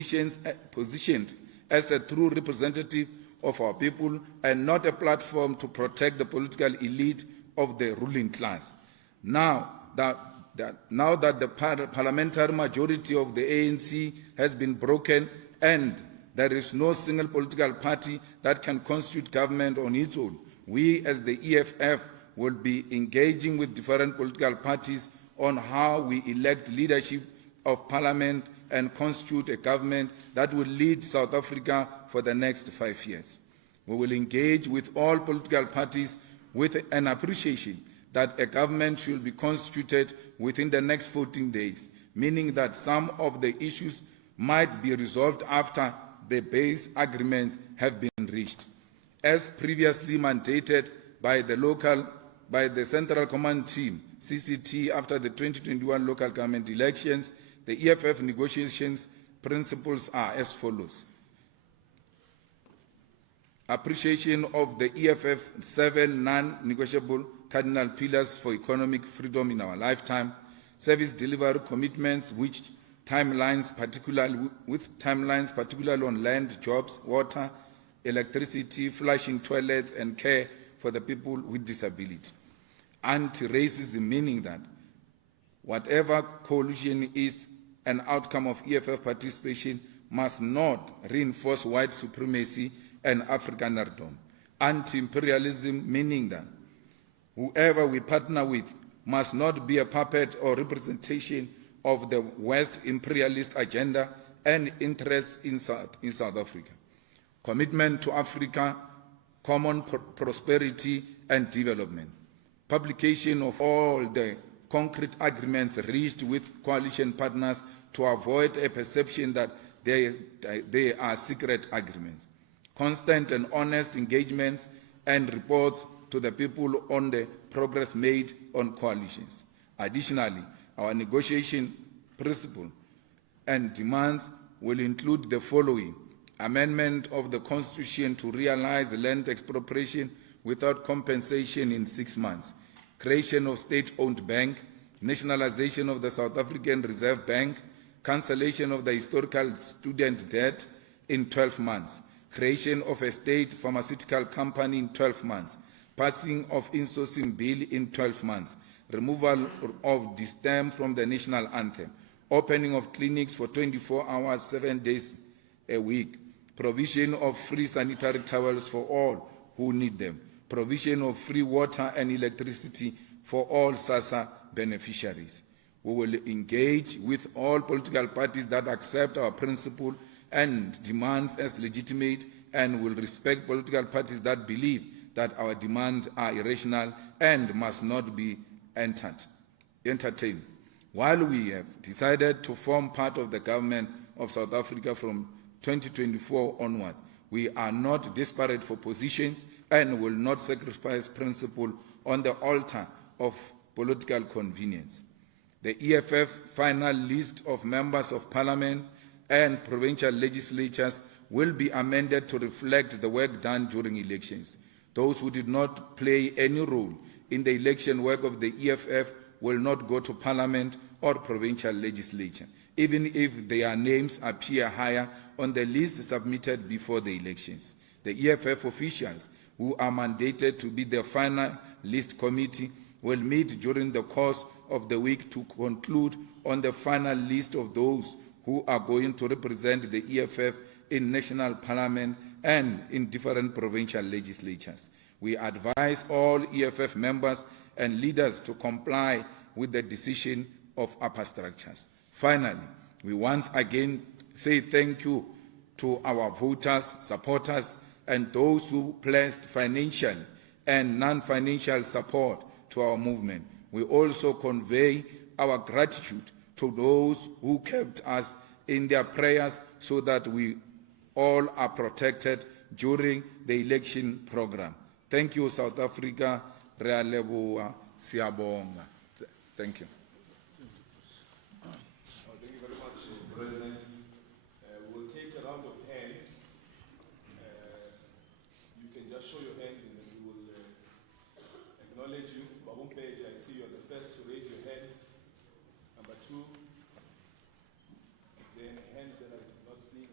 positioned as a true representative of our people and not a platform to protect the political elite of the ruling class. Now that the parliamentary majority of the ANC has been broken and there is no single political party that can constitute government on its own, we as the EFF will be engaging with different political parties on how we elect leadership of parliament and constitute a government that will lead South Africa for the next 5 years. We will engage with all political parties with an appreciation that a government should be constituted within the next 14 days, meaning that some of the issues might be resolved after the base agreements have been reached. As previously mandated by the Central Command Team, CCT, after the 2021 local government elections, the EFF negotiations principles are as follows. Appreciation of the EFF 7 non-negotiable cardinal pillars for economic freedom in our lifetime, service delivery commitments with timelines particularly on land, jobs, water, electricity, flushing toilets, and care for the people with disability. Anti-racism, meaning that whatever coalition is an outcome of EFF participation must not reinforce white supremacy and Afrikanerdom. Anti-imperialism, meaning that whoever we partner with must not be a puppet or representation of the West imperialist agenda and interests in South Africa. Commitment to Africa, common prosperity and development. Publication of all the concrete agreements reached with coalition partners to avoid a perception that they are secret agreements. Constant and honest engagements and reports to the people on the progress made on coalitions. Additionally, our negotiation principle and demands will include the following: amendment of the Constitution to realize land expropriation without compensation in 6 months, creation of state-owned bank, nationalization of the South African Reserve Bank, cancellation of the historical student debt in 12 months, creation of a state pharmaceutical company in 12 months, passing of insourcing bill in 12 months, removal of distem from the national anthem, opening of clinics for 24 hours, 7 days a week, provision of free sanitary towels for all who need them, provision of free water and electricity for all SASSA beneficiaries. We will engage with all political parties that accept our principle and demands as legitimate, and will respect political parties that believe that our demands are irrational and must not be entertained. While we have decided to form part of the government of South Africa from 2024 onward, we are not desperate for positions and will not sacrifice principle on the altar of political convenience. The EFF final list of members of parliament and provincial legislatures will be amended to reflect the work done during elections. Those who did not play any role in the election work of the EFF will not go to parliament or provincial legislature, even if their names appear higher on the list submitted before the elections. The EFF officials who are mandated to be the final list committee will meet during the course of the week to conclude on the final list of those who are going to represent the EFF in national parliament and in different provincial legislatures. We advise all EFF members and leaders to comply with the decision of upper structures. Finally, we once again say thank you to our voters, supporters, and those who pledged financial and non-financial support to our movement. We also convey our gratitude to those who kept us in their prayers so that we all are protected during the election program. Thank you, South Africa. Rea leboha, siyabonga. Thank you. Thank you very much, President. We'll take a round of hands. You can just show your hands and then we will acknowledge you. Babumpeja, I see you are the first to raise your hand. Number 2. Then a hand that I did not see.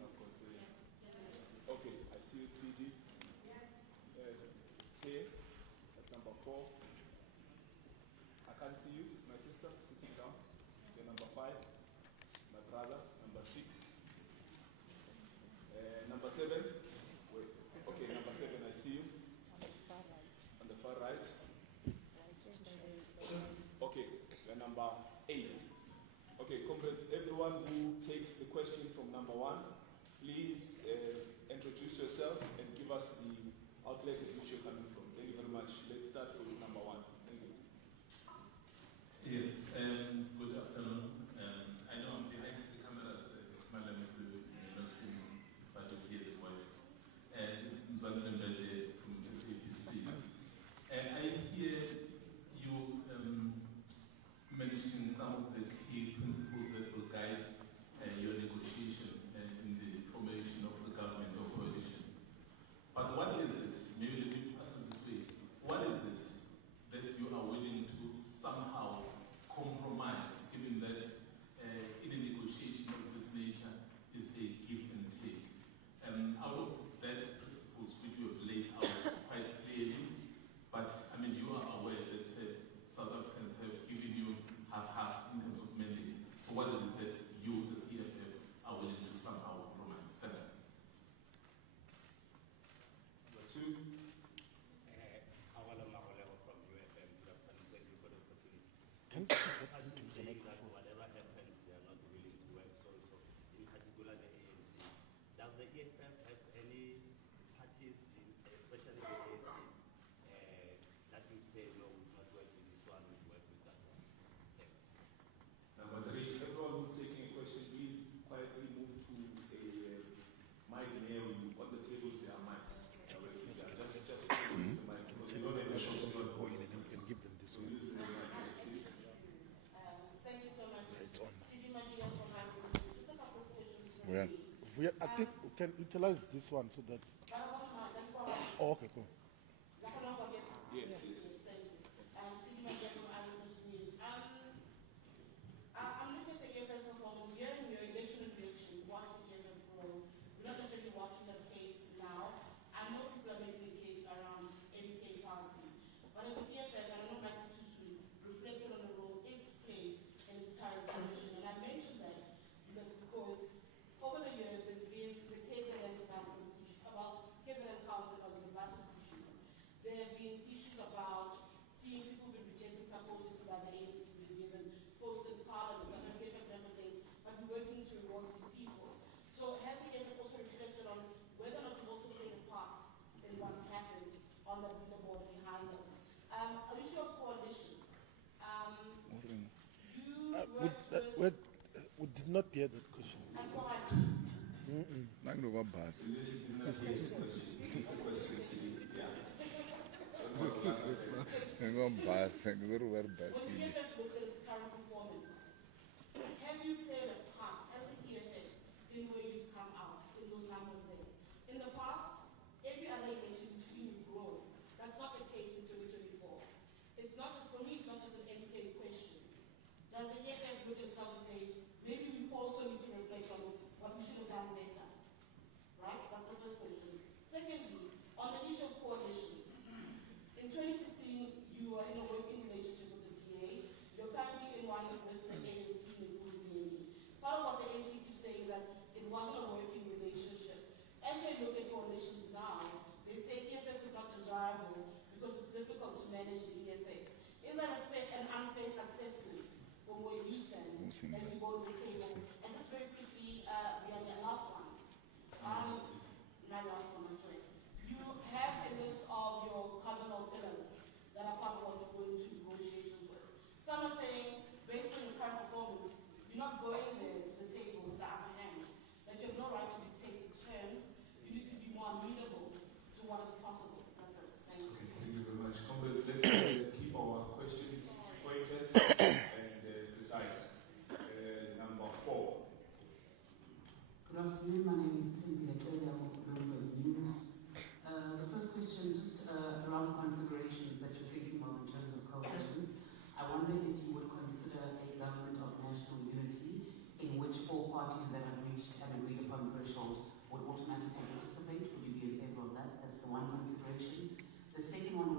Okay, that's number 4. I can't see you, my sister, sitting down. Okay, number 5, my brother, number 6. Number 7, wait, okay, number 7, I see you. On the far right. Okay, we're number 8. Okay, comrades, everyone who takes the question from number 1, please introduce yourself and give us the outlet at which you're coming from. Thank you very much. Let's start with number 1. Thank you. Yes, good afternoon. I know I'm behind the cameras, Mr. Malema, so you may not see me, but you'll hear the voice. It's Mzanele Mbeje from SAPC. I hear you mentioning some of the key principles that will guide your negotiation in the formation of the government or coalition. But what is it, maybe let me ask it this way, what is it that you are willing to somehow compromise, given that in a negotiation of this nature is a give and take? Out of that principles which you have laid out quite clearly, but I mean you are aware that South Africans have given you half in terms of mandate. So what is it that you as EFF are willing to somehow compromise? Thanks. Number 2. From UFM, thank you for the opportunity. I'm saying that whatever happens, they are not willing to work. So in particular, the ANC. Does the EFF have any parties, especially the ANC, that would say, no, we will not work with this one, we will work with that one? Thank you. Number 3, everyone who's taking a question, please quietly move to a mic near you. On the tables, there are mics. Just use the mic. Because we don't have a shot. And give them this one. Thank you so much. It's on. Just I think we can utilize this one so that. Oh, okay, cool. Yes. Thank you. I'm looking at the EFF performance here in your election prediction, watching the EFF grow. We're not necessarily watching the case now. I know people are making a case around MK party. But as the EFF, I don't know Michael Tusu reflected on the role it's played in its current position. And I mentioned that because over the years there's been the KZN buses issue, about KZN council of the buses issue. There have been issues about seeing people being rejected supposedly by the ANC being given posted parliament, and the EFF members saying, but we're working to reward these people. So has the EFF also reflected on whether or not to also play a part in what's happened on the leaderboard behind us? An issue of coalitions. We did not hear that question. And why? I'm going to go bus. I'm going to bus. I'm going to wear bus. When the EFF looks at its current performance, have you played a part as the EFF in where you've come out in those numbers there? In the past, every other election you've seen you grow. That's not the case in 2024. It's not just, for me, it's not just an MK question. Does the EFF look at itself and say, maybe we also need to reflect on what we should have done better? Right? That's the first question. Secondly, on the issue of coalitions, in 2016, you were in a working relationship with the DA. You're currently in one with the ANC and the part of what the ANC keeps saying that it wasn't a working relationship. And they look at coalitions now, they say EFF is not desirable because it's difficult to manage the EFF. Is that a fair and unfair assessment from where you stand as you go to the table? And just very quickly, the last one. My last one, I swear. You have a list of your cardinal pillars that are part of what you're going to negotiations with. Some are saying, based on your current performance, you're not going there to the table with the upper hand, that you have no right to dictate the terms. You need to be more amenable to what is possible. That's it. Thank you. Okay, thank you very much. Comrades, let's keep our questions pointed and precise. Number 4. Good afternoon. My name is Tim Biletoya of Bloomberg News. The first question, just around configurations that you're thinking of in terms of coalitions. I wonder if you would consider a government of national unity in which all parties that have reached and agreed upon threshold would automatically participate. Would you be in favor of that? That's the one configuration. The second one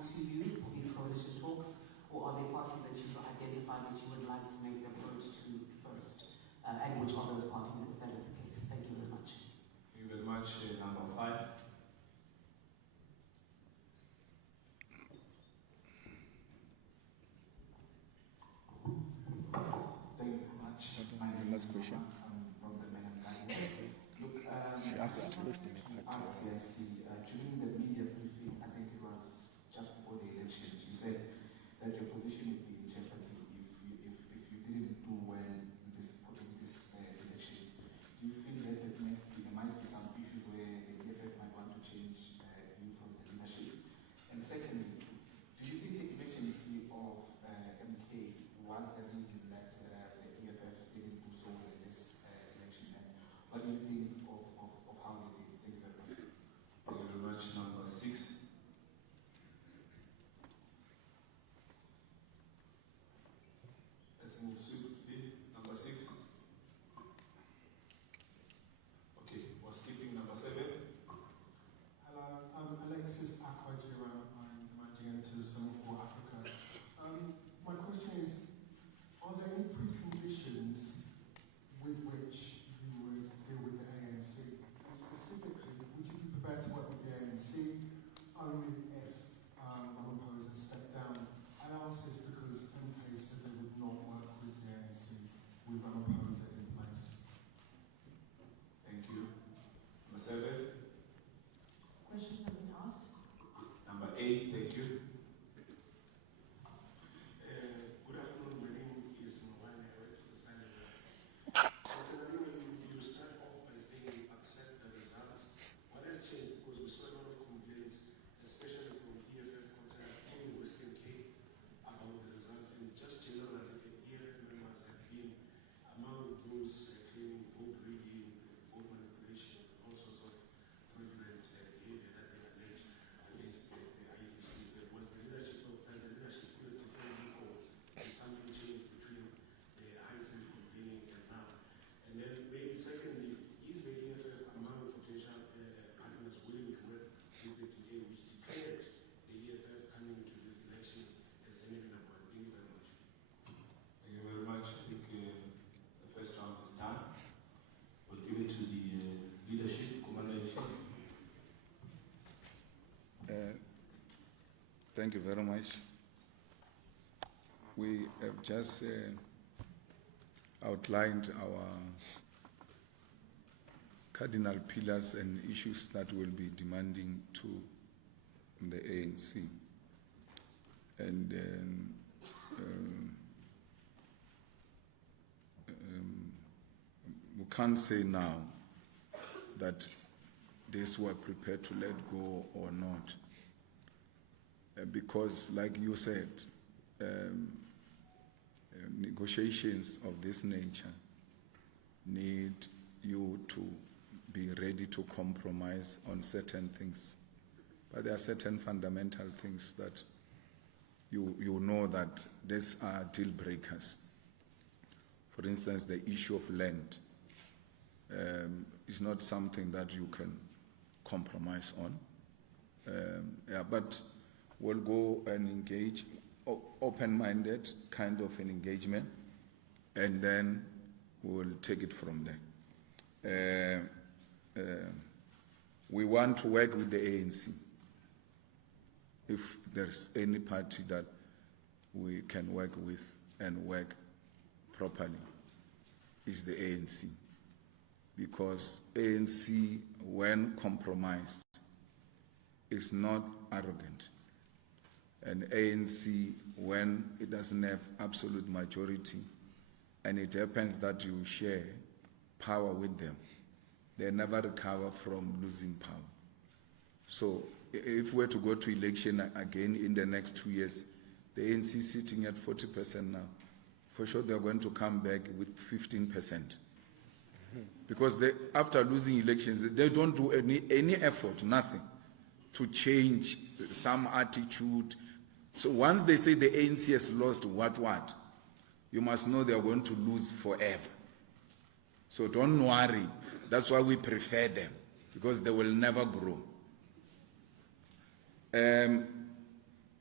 to you for these coalition talks, or are there parties that you've identified that you would like to make the approach to first? And which are those parties, if that is the case? Thank you very much. Thank you very much. Number 5. Thank you very much. My name is question. I'm from the Men and Look, She asked I to wanted look to at ask CIC, during the media briefing, I think it was just before the elections, you said that your position would be in jeopardy if you didn't do well in this elections. Do you feel that there might be some issues where the EFF might want to change you from the leadership? And secondly, do you think the emergency of MK was the reason that the EFF didn't do so well in this election? And what do you think of how they did? Thank you very much. Thank you very much. Number 6. Let's move swiftly. Number 6. Okay, we're skipping number 7. Hello, I'm Alexis Akwajira. I'm the managing editor of Singapore Africa. My question is, are there any preconditions with which you would deal with the ANC? And specifically, would you be prepared to work with the ANC only if Ramaphosa stepped down? I ask this because MK said they would not work with the ANC with Ramaphosa in place. Thank you. Number 7. Questions have been asked. Number 8. Thank you. Good afternoon. My name is Mwani. I work for the Standard. Mr. Nalima, you start off by saying you accept the results. What has changed? Because we saw a lot of complaints, especially from EFF quarters in Western Cape, about the results. And just generally, EFF members have been among those claiming vote rigging, vote manipulation, and all sorts of fraudulent behavior that they allege against the IEC. There was the leadership of the leadership feel differently, or did something change between the heightened complaining and now? And then maybe secondly, is the EFF among potential partners willing to work with the DA, which declared the EFF coming into this election as enemy number 1? Thank you very much. Thank you very much. I think the first round is done. We'll give it to the leadership, Commander-in-Chief. Thank you very much. We have just outlined our cardinal pillars and issues that will be demanding to the ANC. And we can't say now that these were prepared to let go or not. Because, like you said, negotiations of this nature need you to be ready to compromise on certain things. But there are certain fundamental things that you know that these are deal breakers. For instance, the issue of land is not something that you can compromise on. But we'll go and engage, open-minded kind of an engagement, and then we'll take it from there. We want to work with the ANC. If there's any party that we can work with and work properly, is the ANC. Because ANC, when compromised, is not arrogant. And ANC, when it doesn't have absolute majority, and it happens that you share power with them, they never recover from losing power. So if we're to go to election again in the next 2 years, the ANC is sitting at 40% now. For sure they're going to come back with 15%. Because after losing elections, they don't do any effort, nothing, to change some attitude. So once they say the ANC has lost what, you must know they are going to lose forever. So don't worry. That's why we prefer them, because they will never grow.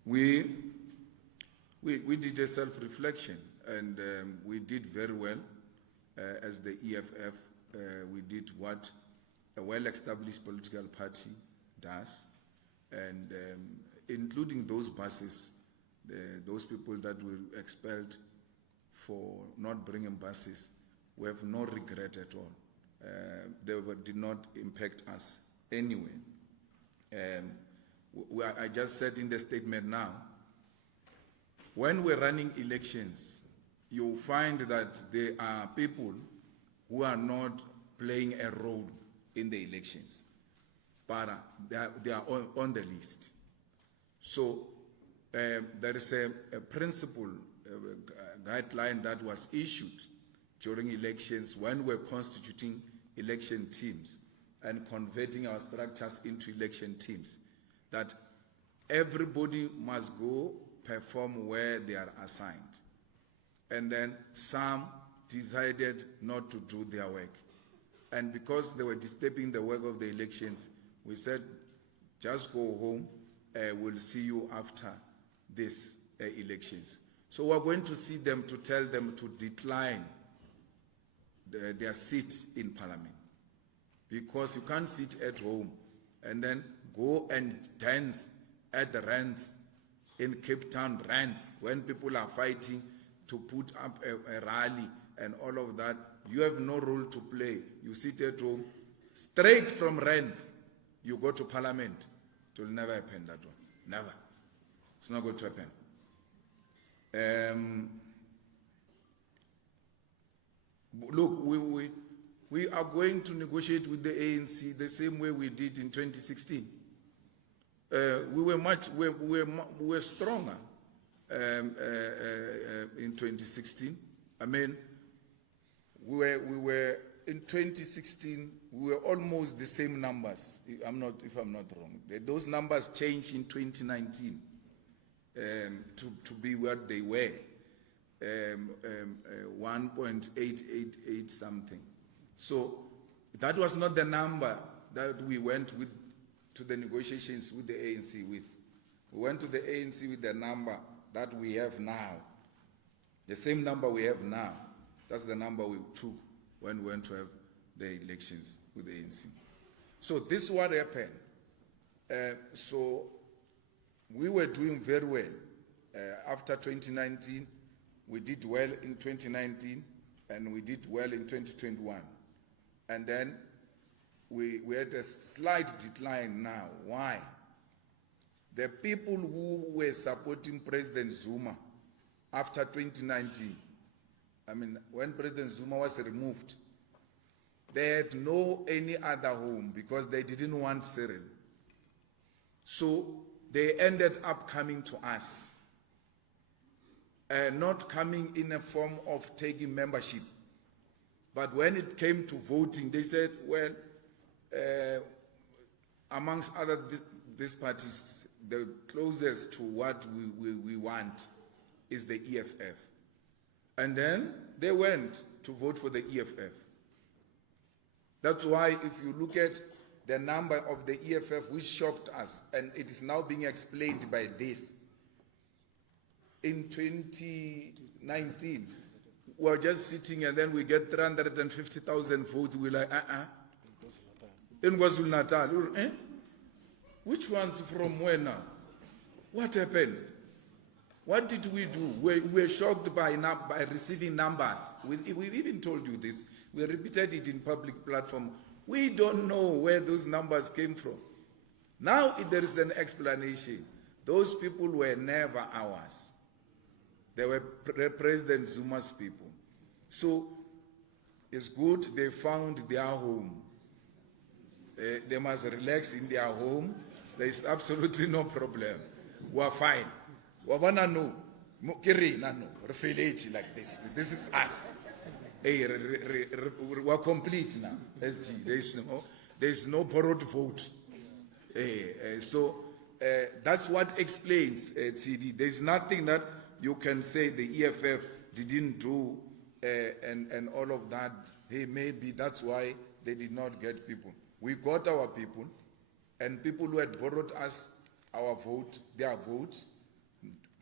we did a self-reflection, and we did very well as the EFF. We did what a well-established political party does, and including those buses, those people that were expelled for not bringing buses, we have no regret at all. Did not impact us anyway. I just said in the statement now, when we're running elections, you'll find that there are people who are not playing a role in the elections, but they are on the list. So there is a principle, a guideline that was issued during elections when we're constituting election teams and converting our structures into election teams, that everybody must go perform where they are assigned. And then some decided not to do their work. And because they were disturbing the work of the elections, we said, just go home, we'll see you after these elections. So we're going to see them to tell them to decline their seat in Parliament. Because you can't sit at home and then go and dance at the rants in Cape Town rants when people are fighting to put up a rally and all of that. You have no role to play. You sit at home, straight from rants, you go to Parliament. It will never happen, that one. Never. It's not going to happen. Look, we are going to negotiate with the ANC the same way we did in 2016. We were stronger in 2016. I mean, we were in 2016. We were almost the same numbers. If I'm not wrong. Those numbers changed in 2019 to be what they were, 1.888 something. So that was not the number that we went with to the negotiations with the ANC with. We went to the ANC with the number that we have now. The same number we have now. That's the number we took when we went to have the elections with the ANC. So this is what happened. So we were doing very well. After 2019, we did well in 2019, and we did well in 2021. And then we had a slight decline now. Why? The people who were supporting President Zuma after 2019, I mean, when President Zuma was removed, they had no any other home because they didn't want Cyril. So they ended up coming to us, not coming in a form of taking membership. But when it came to voting, they said, well, amongst other these parties, the closest to what we want is the EFF. And then they went to vote for the EFF. That's why if you look at the number of the EFF, which shocked us, and it is now being explained by this. In 2019, we were just sitting and then we get 350,000 votes. We're like, In KwaZulu-Natal. Which ones from where now? What happened? What did we do? We were shocked by receiving numbers. We even told you this. We repeated it in public platform. We don't know where those numbers came from. Now there is an explanation. Those people were never ours. They were President Zuma's people. So it's good they found their home. They must relax in their home. There is absolutely no problem. We are fine. We are no. Like this. This is us. We are complete now. SG. There is no borrowed vote. So that's what explains CD. There is nothing that you can say the EFF didn't do and all of that. Hey, maybe that's why they did not get people. We got our people, and people who had borrowed us our vote, their vote,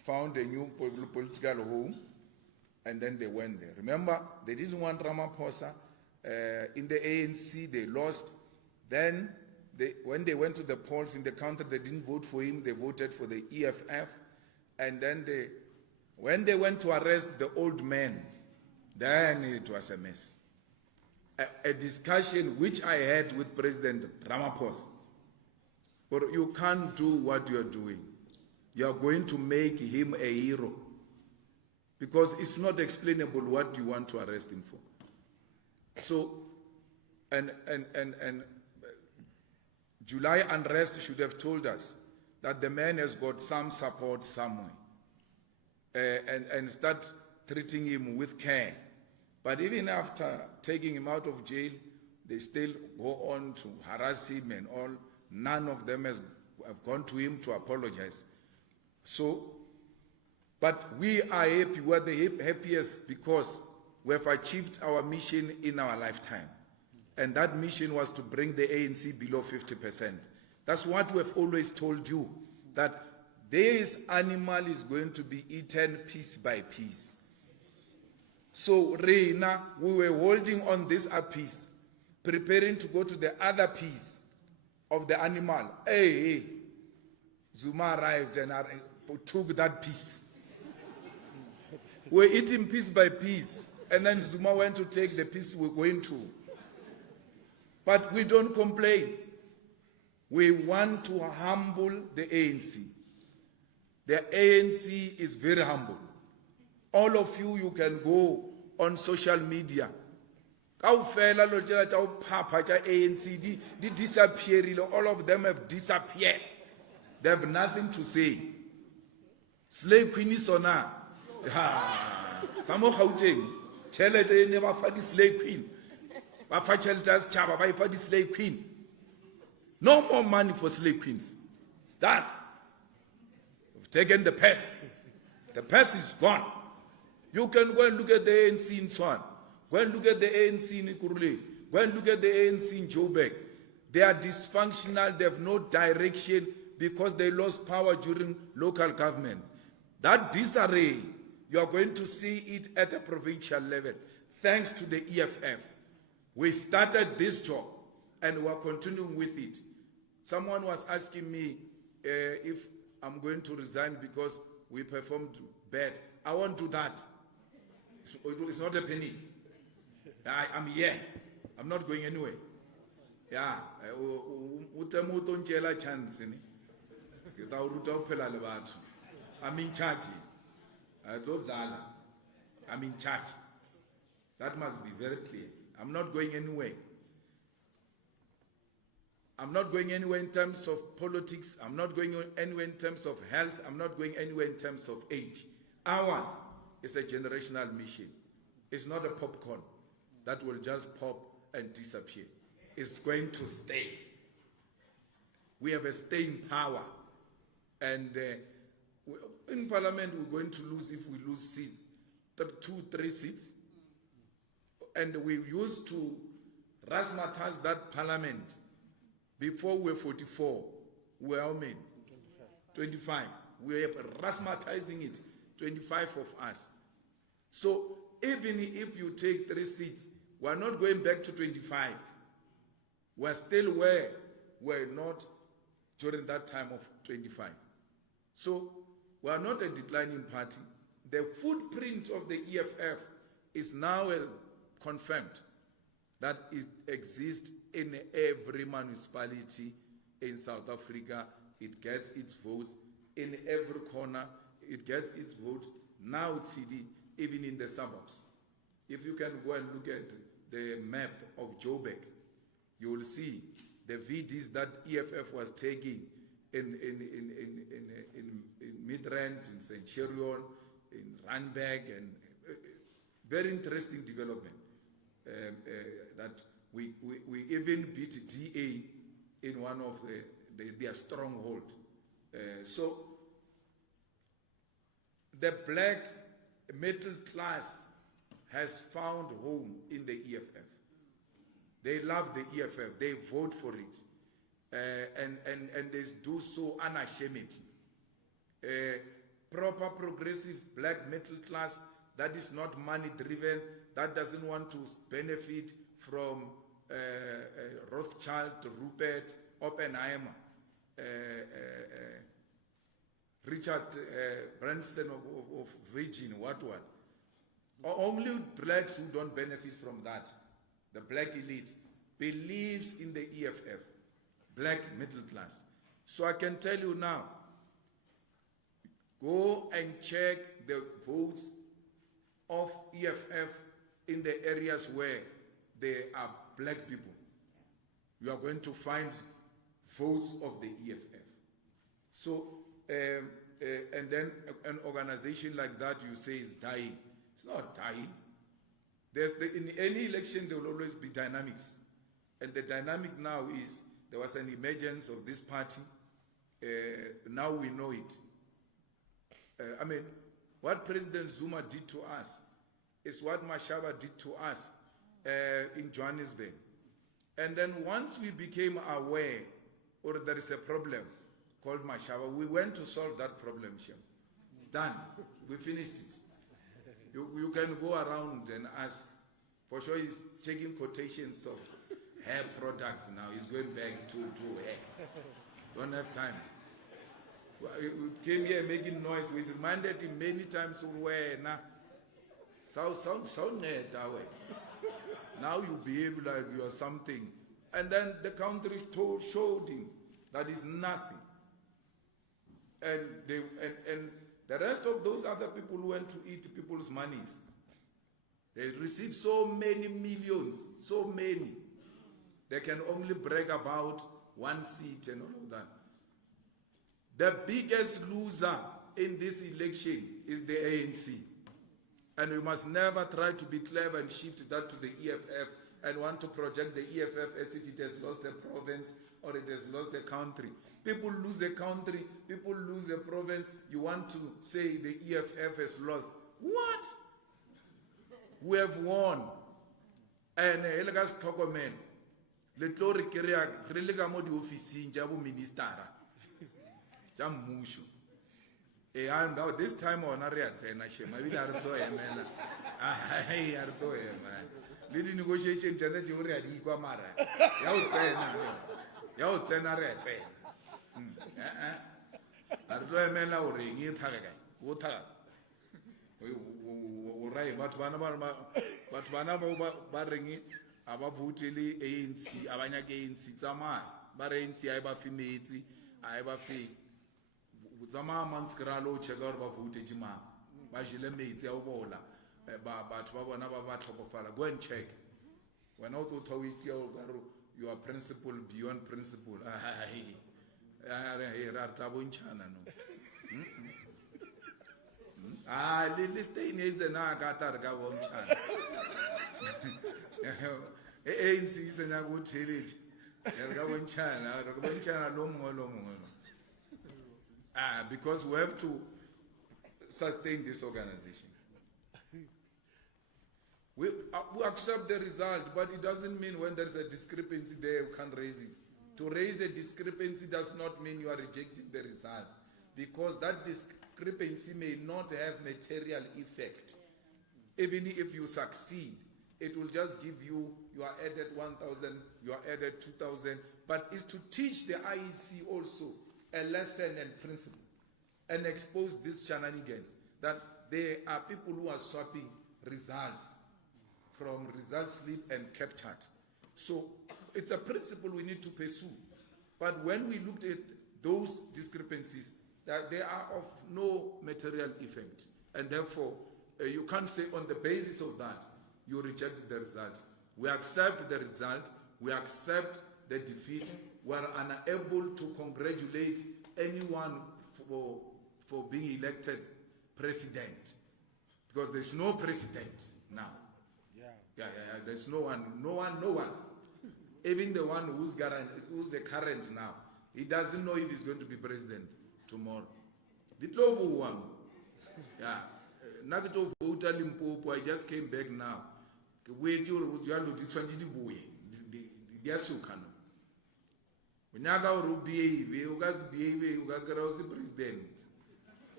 found a new political home, and then they went there. Remember, they didn't want Ramaphosa. In the ANC, they lost. Then, when they went to the polls in the country, they didn't vote for him. They voted for the EFF. And then when they went to arrest the old man, then it was a mess. A discussion which I had with President Ramaphosa. But you can't do what you are doing. You are going to make him a hero. Because it's not explainable what you want to arrest him for. So, and July unrest should have told us that the man has got some support somewhere. And start treating him with care. But even after taking him out of jail, they still go on to harass him and all. None of them have gone to him to apologize. So, but we are happy. We are the happiest because we have achieved our mission in our lifetime. And that mission was to bring the ANC below 50%. That's what we have always told you, that this animal is going to be eaten piece by piece. So, Reina, we were holding on this piece, preparing to go to the other piece of the animal. Hey, Zuma arrived and took that piece. We're eating piece by piece, and then Zuma went to take the piece we're going to. But we don't complain. We want to humble the ANC. The ANC is very humble. All of you can go on social media. All of them have disappeared. They have nothing to say. Slave Queen is on her. Some of Gauteng, tell her they never find the slave queen. Slave queen. No more money for slave queens. Done. We've taken the purse. The purse is gone. You can go and look at the ANC in Swan. Go and look at the ANC in Ikurule. Go and look at the ANC in Joburg. They are dysfunctional. They have no direction because they lost power during local government. That disarray, you are going to see it at a provincial level. Thanks to the EFF. We started this job and we are continuing with it. Someone was asking me if I'm going to resign because we performed bad. I won't do that. It's not a penny. I'm here. I'm not going anywhere. Yeah. I'm in charge. I'm in charge. That must be very clear. I'm not going anywhere. I'm not going anywhere in terms of politics. I'm not going anywhere in terms of health. I'm not going anywhere in terms of age. Ours is a generational mission. It's not a popcorn that will just pop and disappear. It's going to stay. We have a staying power. And in Parliament, we're going to lose if we lose seats, 2-3 seats. And we used to razzmatazz that Parliament. Before we were 44, we were how many? 25. We were razzmatazing it, 25 of us. So even if you take 3 seats, we're not going back to 25. We're still where we're not during that time of 25. So we are not a declining party. The footprint of the EFF is now confirmed that it exists in every municipality in South Africa. It gets its votes in every corner. It gets its vote now it's CD, even in the suburbs. If you can go and look at the map of Joburg, you will see the VDs that EFF was taking in Midrand, in St. Cherion, in Randburg, and very interesting development. That we even beat DA in one of their stronghold. So the black middle class has found home in the EFF. They love the EFF. They vote for it, and they do so unashamedly. proper progressive black middle class that is not money driven, that doesn't want to benefit from Rothschild, Rupert, Oppenheimer, Richard Branson of Virgin, what. Only blacks who don't benefit from that, the black elite, believes in the EFF, black middle class. So I can tell you now, go and check the votes of EFF in the areas where there are black people. You are going to find votes of the EFF. So, and then an organization like that you say is dying. It's not dying. In any election, there will always be dynamics. And the dynamic now is, there was an emergence of this party. Now we know it. I mean, what President Zuma did to us is what Mashaba did to us in Johannesburg. And then once we became aware, or there is a problem called Mashaba, we went to solve that problem, Shem. It's done. We finished it. You can go around and ask. For sure, he's taking quotations of hair products now. He's going back to hair. Don't have time. We came here making noise. We reminded him many times, now you behave like you are something. And then the country showed him that is nothing. And the rest of those other people who went to eat people's monies, they received so many millions, so many. They can only brag about one seat and all of that. The biggest loser in this election is the ANC. And we must never try to be clever and shift that to the EFF and want to project the EFF as if it has lost a province or it has lost a country. People lose a country, people lose a province. You want to say the EFF has lost. What? We have won. And Elgas Tokomen, Letori Keria, Religamodi officing, Jabu Ministara, Jamushu. Now this time on Ariat, maybe Ardo Emena. I Ardo Emena. Little negotiation, Janet, you already equal Mara. Yao Tenarete. Ardo Emena or ring it, Hagagai. Wota. Urai, but Vanaba barring it, Abavutili, ANC, Avana Gainsi, Zama, Barensi, Ibafimiti, Ibafi. Zama manskralo chegar ba vote jima ba jile metsi a bola batho ba bona ba tlhokofala. Go and check when out to tawiti you are principle beyond principle. Ra tla bonchana no le stay is na ka tar ka bonchana ANC se na go thelete ga bonchana lo mongwe because we have to sustain this organization. We accept the result, but it doesn't mean when there's a discrepancy there, you can't raise it. To raise a discrepancy does not mean you are rejecting the results, because that discrepancy may not have material effect. Even if you succeed, it will just give you are added 1,000, you are added 2,000, but it's to teach the IEC also a lesson and principle and expose these shenanigans that there are people who are swapping results from result slip and CapTat. So it's a principle we need to pursue. But when we looked at those discrepancies, that they are of no material effect. And therefore, you can't say on the basis of that, you reject the result. We accept the result, we accept the defeat. We are unable to congratulate anyone for being elected president, because there's no president now. There's no one. Even the one who's the current now, he doesn't know if he's going to be president tomorrow. The global one, Nagato voter Limpopo. I just came back now. Wait, you are Unyaga behave, you guys behave, you got the president.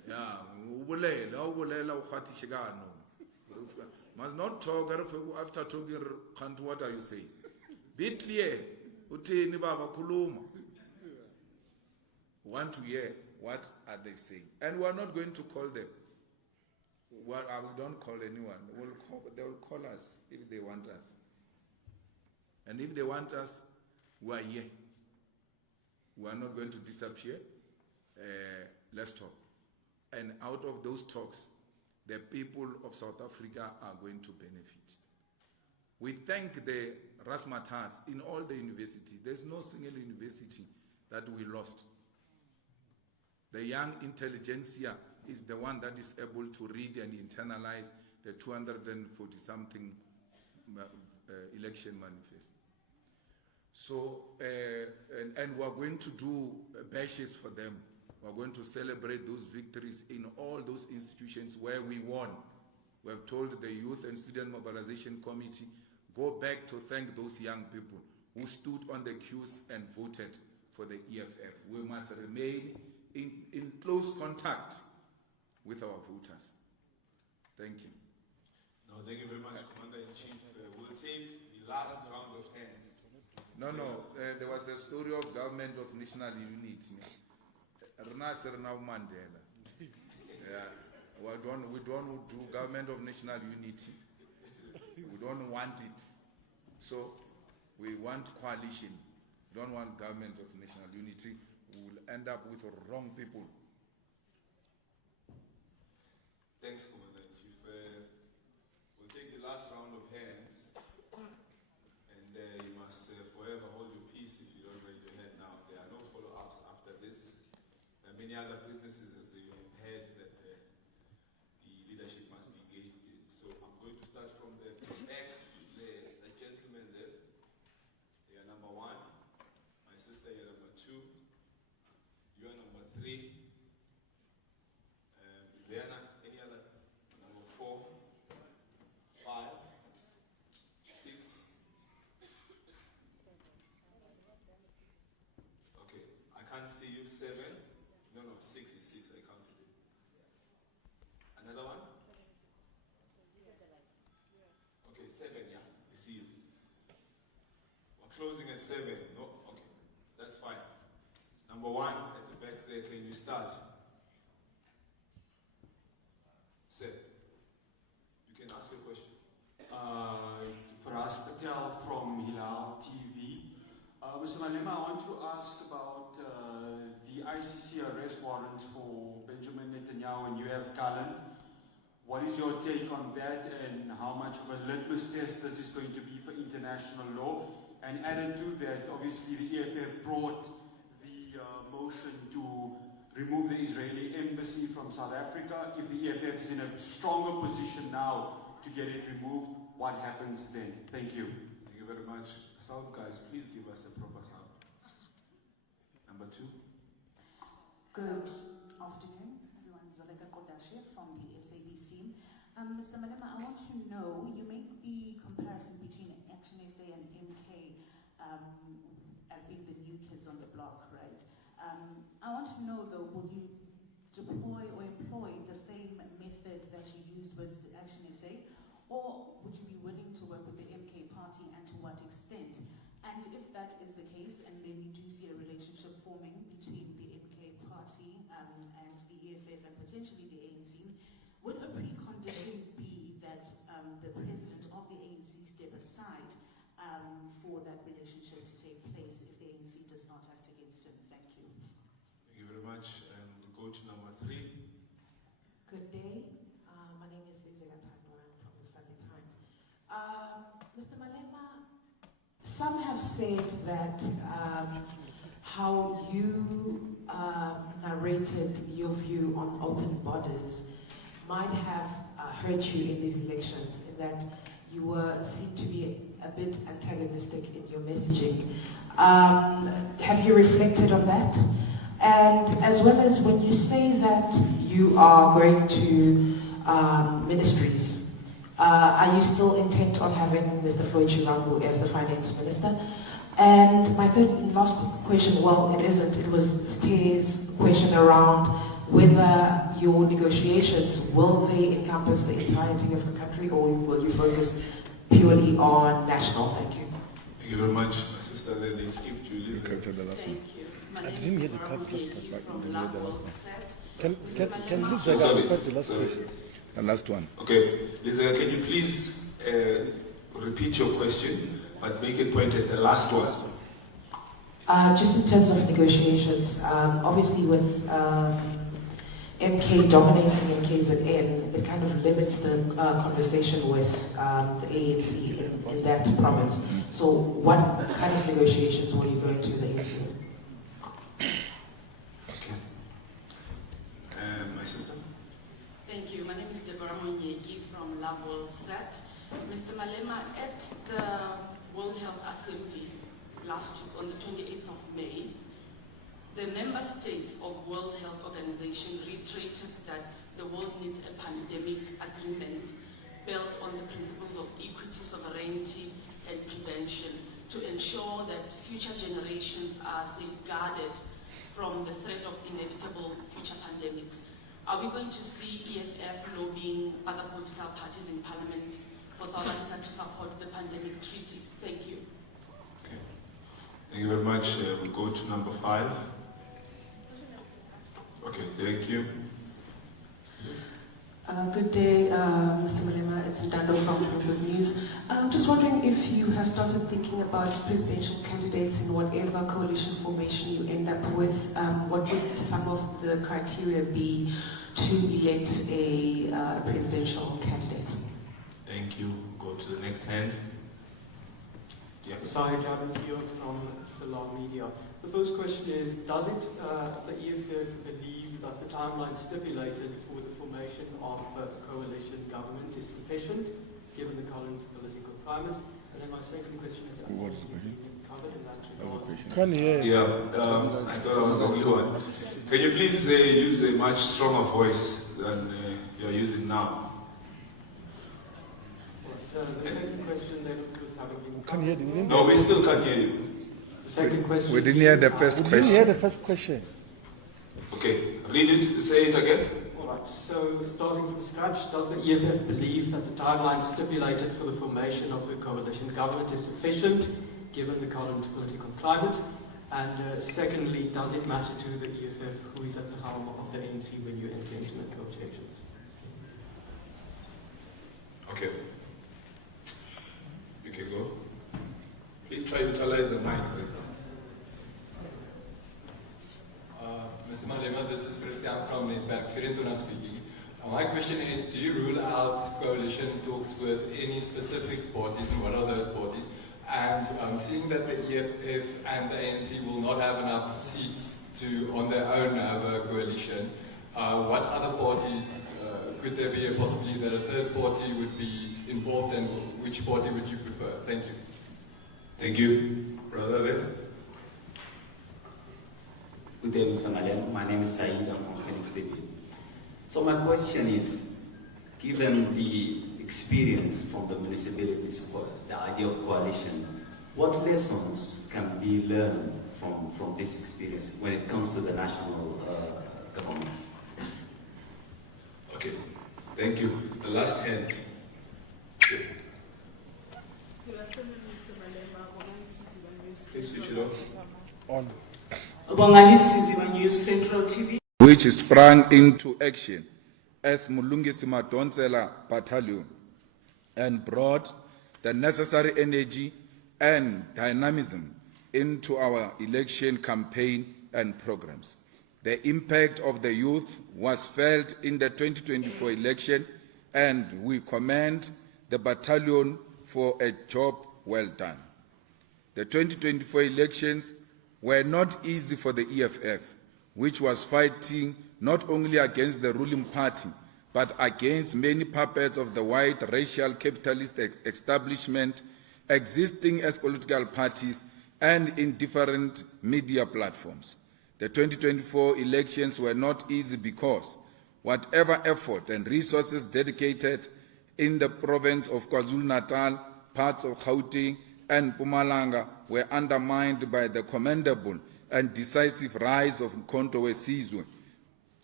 Yeah, must not talk after talking. What are you saying? Be clear. Want to hear what are they saying, and we are not going to call them. Well, I don't call anyone. They will call us if they want us, and if they want us, we are here. We are not going to disappear. Let's talk. And out of those talks, the people of South Africa are going to benefit. We thank the Razzmatazz in all the universities. There's no single university that we lost. The young intelligentsia is the one that is able to read and internalize the 240-something election manifest. So, and we're going to do bashes for them. We're going to celebrate those victories in all those institutions where we won. We have told the Youth and Student Mobilization Committee, go back to thank those young people who stood on the queues and voted for the EFF. We must remain in close contact with our voters. Thank you. No, thank you very much, Commander-in-Chief. We'll take the last round of hands. No, there was a story of government of national unity. Mandela. Yeah, we don't do government of national unity. We don't want it. So we want coalition. We don't want government of national unity. We will end up with wrong people. Thanks, Commander-in-Chief. We'll take the last round of hands, and you must forever hold your peace if you don't raise your hand now. There are no follow-ups after this. There are many other businesses, as they have heard, that the leadership must be engaged in. So I'm going to start from the back, the gentleman there. You are number 1. My sister, you are number 2. You are number 3. Is there any other? Number 4, 5, 6. Okay, I can't see you. 7. No, 6 is 6. I counted it. Another one? Okay, 7. Yeah, we see you. We're closing at 7. No, okay, that's fine. Number 1 at the back there. Can you start? Sir, you can ask your question. Faraz Patel from Hilal TV. Mr. Malema, I want to ask about the ICC arrest warrants for Benjamin Netanyahu and UF Gallant. What is your take on that, and how much of a litmus test this is going to be for international law? And added to that, obviously the EFF brought the motion to remove the Israeli embassy from South Africa. If the EFF is in a stronger position now to get it removed, what happens then? Thank you. Thank you very much. Sound guys, please give us a proper sound. Number 2. Good afternoon, everyone. Zaleka Kodashe from the SABC. Mr. Malema, I want to know, you make the comparison between Action SA and MK as being the new kids on the block, right? I want to know, though, will you deploy or employ the same method that you used with Action SA, or would you be willing to work with the MK party, and to what extent? And if that is the case, and then we do see a relationship forming between the MK party and the EFF and potentially the ANC, would a precondition be that the president of the ANC step aside for that relationship to take place if the ANC does not act against him? Thank you. Thank you very much. And we'll go to number 3. Good day. My name is Lizzie Gatagwan from the Sunday Times. Mr. Malema, some have said that how you narrated your view on open borders might have hurt you in these elections, in that you seemed to be a bit antagonistic in your messaging. Have you reflected on that? And as well as when you say that you are going to ministries, are you still intent on having Mr. Floyd Chivangu as the finance minister? And my third and last question, well, it isn't, it was Steve's question around whether your negotiations, will they encompass the entirety of the country, or will you focus purely on national? Thank you. Thank you very much, my sister. Then they skip Julius. Thank you. My name didn't is hear the Laura first Mujeki part, from didn't hear the Love last Set. Can Malema- Liz Sorry, repeat the last sorry. question? The last one. Okay, Lisa, can you please repeat your question, but make it point at the last one? Just in terms of negotiations, obviously with MK dominating MKZN, it kind of limits the conversation with the ANC in that province. So what kind of negotiations will you go into the ANC with? Okay. My sister? Thank you. My name is Deborah Monyeki from Love World Set. Mr. Malema, at the World Health Assembly last week on the 28th of May, the member states of World Health Organization reiterated that the world needs a pandemic agreement built on the principles of equity, sovereignty, and prevention to ensure that future generations are safeguarded from the threat of inevitable future pandemics. Are we going to see EFF lobbying other political parties in Parliament for South Africa to support the pandemic treaty? Thank you. Okay. Thank you very much. We go to number 5. Okay, thank you. Good day, Mr. Malema. It's Ndando from Bloomberg News. Just wondering if you have started thinking about presidential candidates in whatever coalition formation you end up with. What would some of the criteria be to elect a presidential candidate? Thank you. Go to the next hand. Yeah. Sorry, Javin here from Salam Media. The first question is, does the EFF believe that the timeline stipulated for the formation of a coalition government is sufficient, given the current political climate? And then my second question is, What is the question? covered in that regards. Can you hear? I thought I was the only one. Can you please use a much stronger voice than you're using now? The second question then, of course, having been Can you hear? No, we still can't hear you. the second question. We didn't hear the first We didn't hear question. the first question. Okay, read it, say it again. All right, so starting from scratch, does the EFF believe that the timeline stipulated for the formation of a coalition government is sufficient, given the current political climate? And secondly, does it matter to the EFF who is at the helm of the ANC when you enter into negotiations? Okay. You can go. Please try to utilize the mic. Mr. Malema, this is Christian from Netwerk 24 speaking. My question is, do you rule out coalition talks with any specific parties, and what are those parties? And seeing that the EFF and the ANC will not have enough seats to, on their own, have a coalition, what other parties, could there be a possibility that a third party would be involved, and which party would you prefer? Thank you. Thank you. Brother there. Good day, Mr. Malema. My name is Saeed. I'm from Phoenix TV. So my question is, given the experience from the municipalities, the idea of coalition, what lessons can be learned from this experience when it comes to the national government? Okay, thank you. The last hand. Good afternoon, Mr. Malema. Please switch it off. On. News Central TV. Which sprang into action as Mulungisi Madonsela Battalion and brought the necessary energy and dynamism into our election campaign and programs. The impact of the youth was felt in the 2024 election, and we commend the battalion for a job well done. The 2024 elections were not easy for the EFF, which was fighting not only against the ruling party, but against many puppets of the white racial capitalist establishment existing as political parties and in different media platforms. The 2024 elections were not easy because whatever effort and resources dedicated in the province of KwaZulu-Natal, parts of Gauteng, and Mpumalanga were undermined by the commendable and decisive rise of Mkhonto we Sizwe,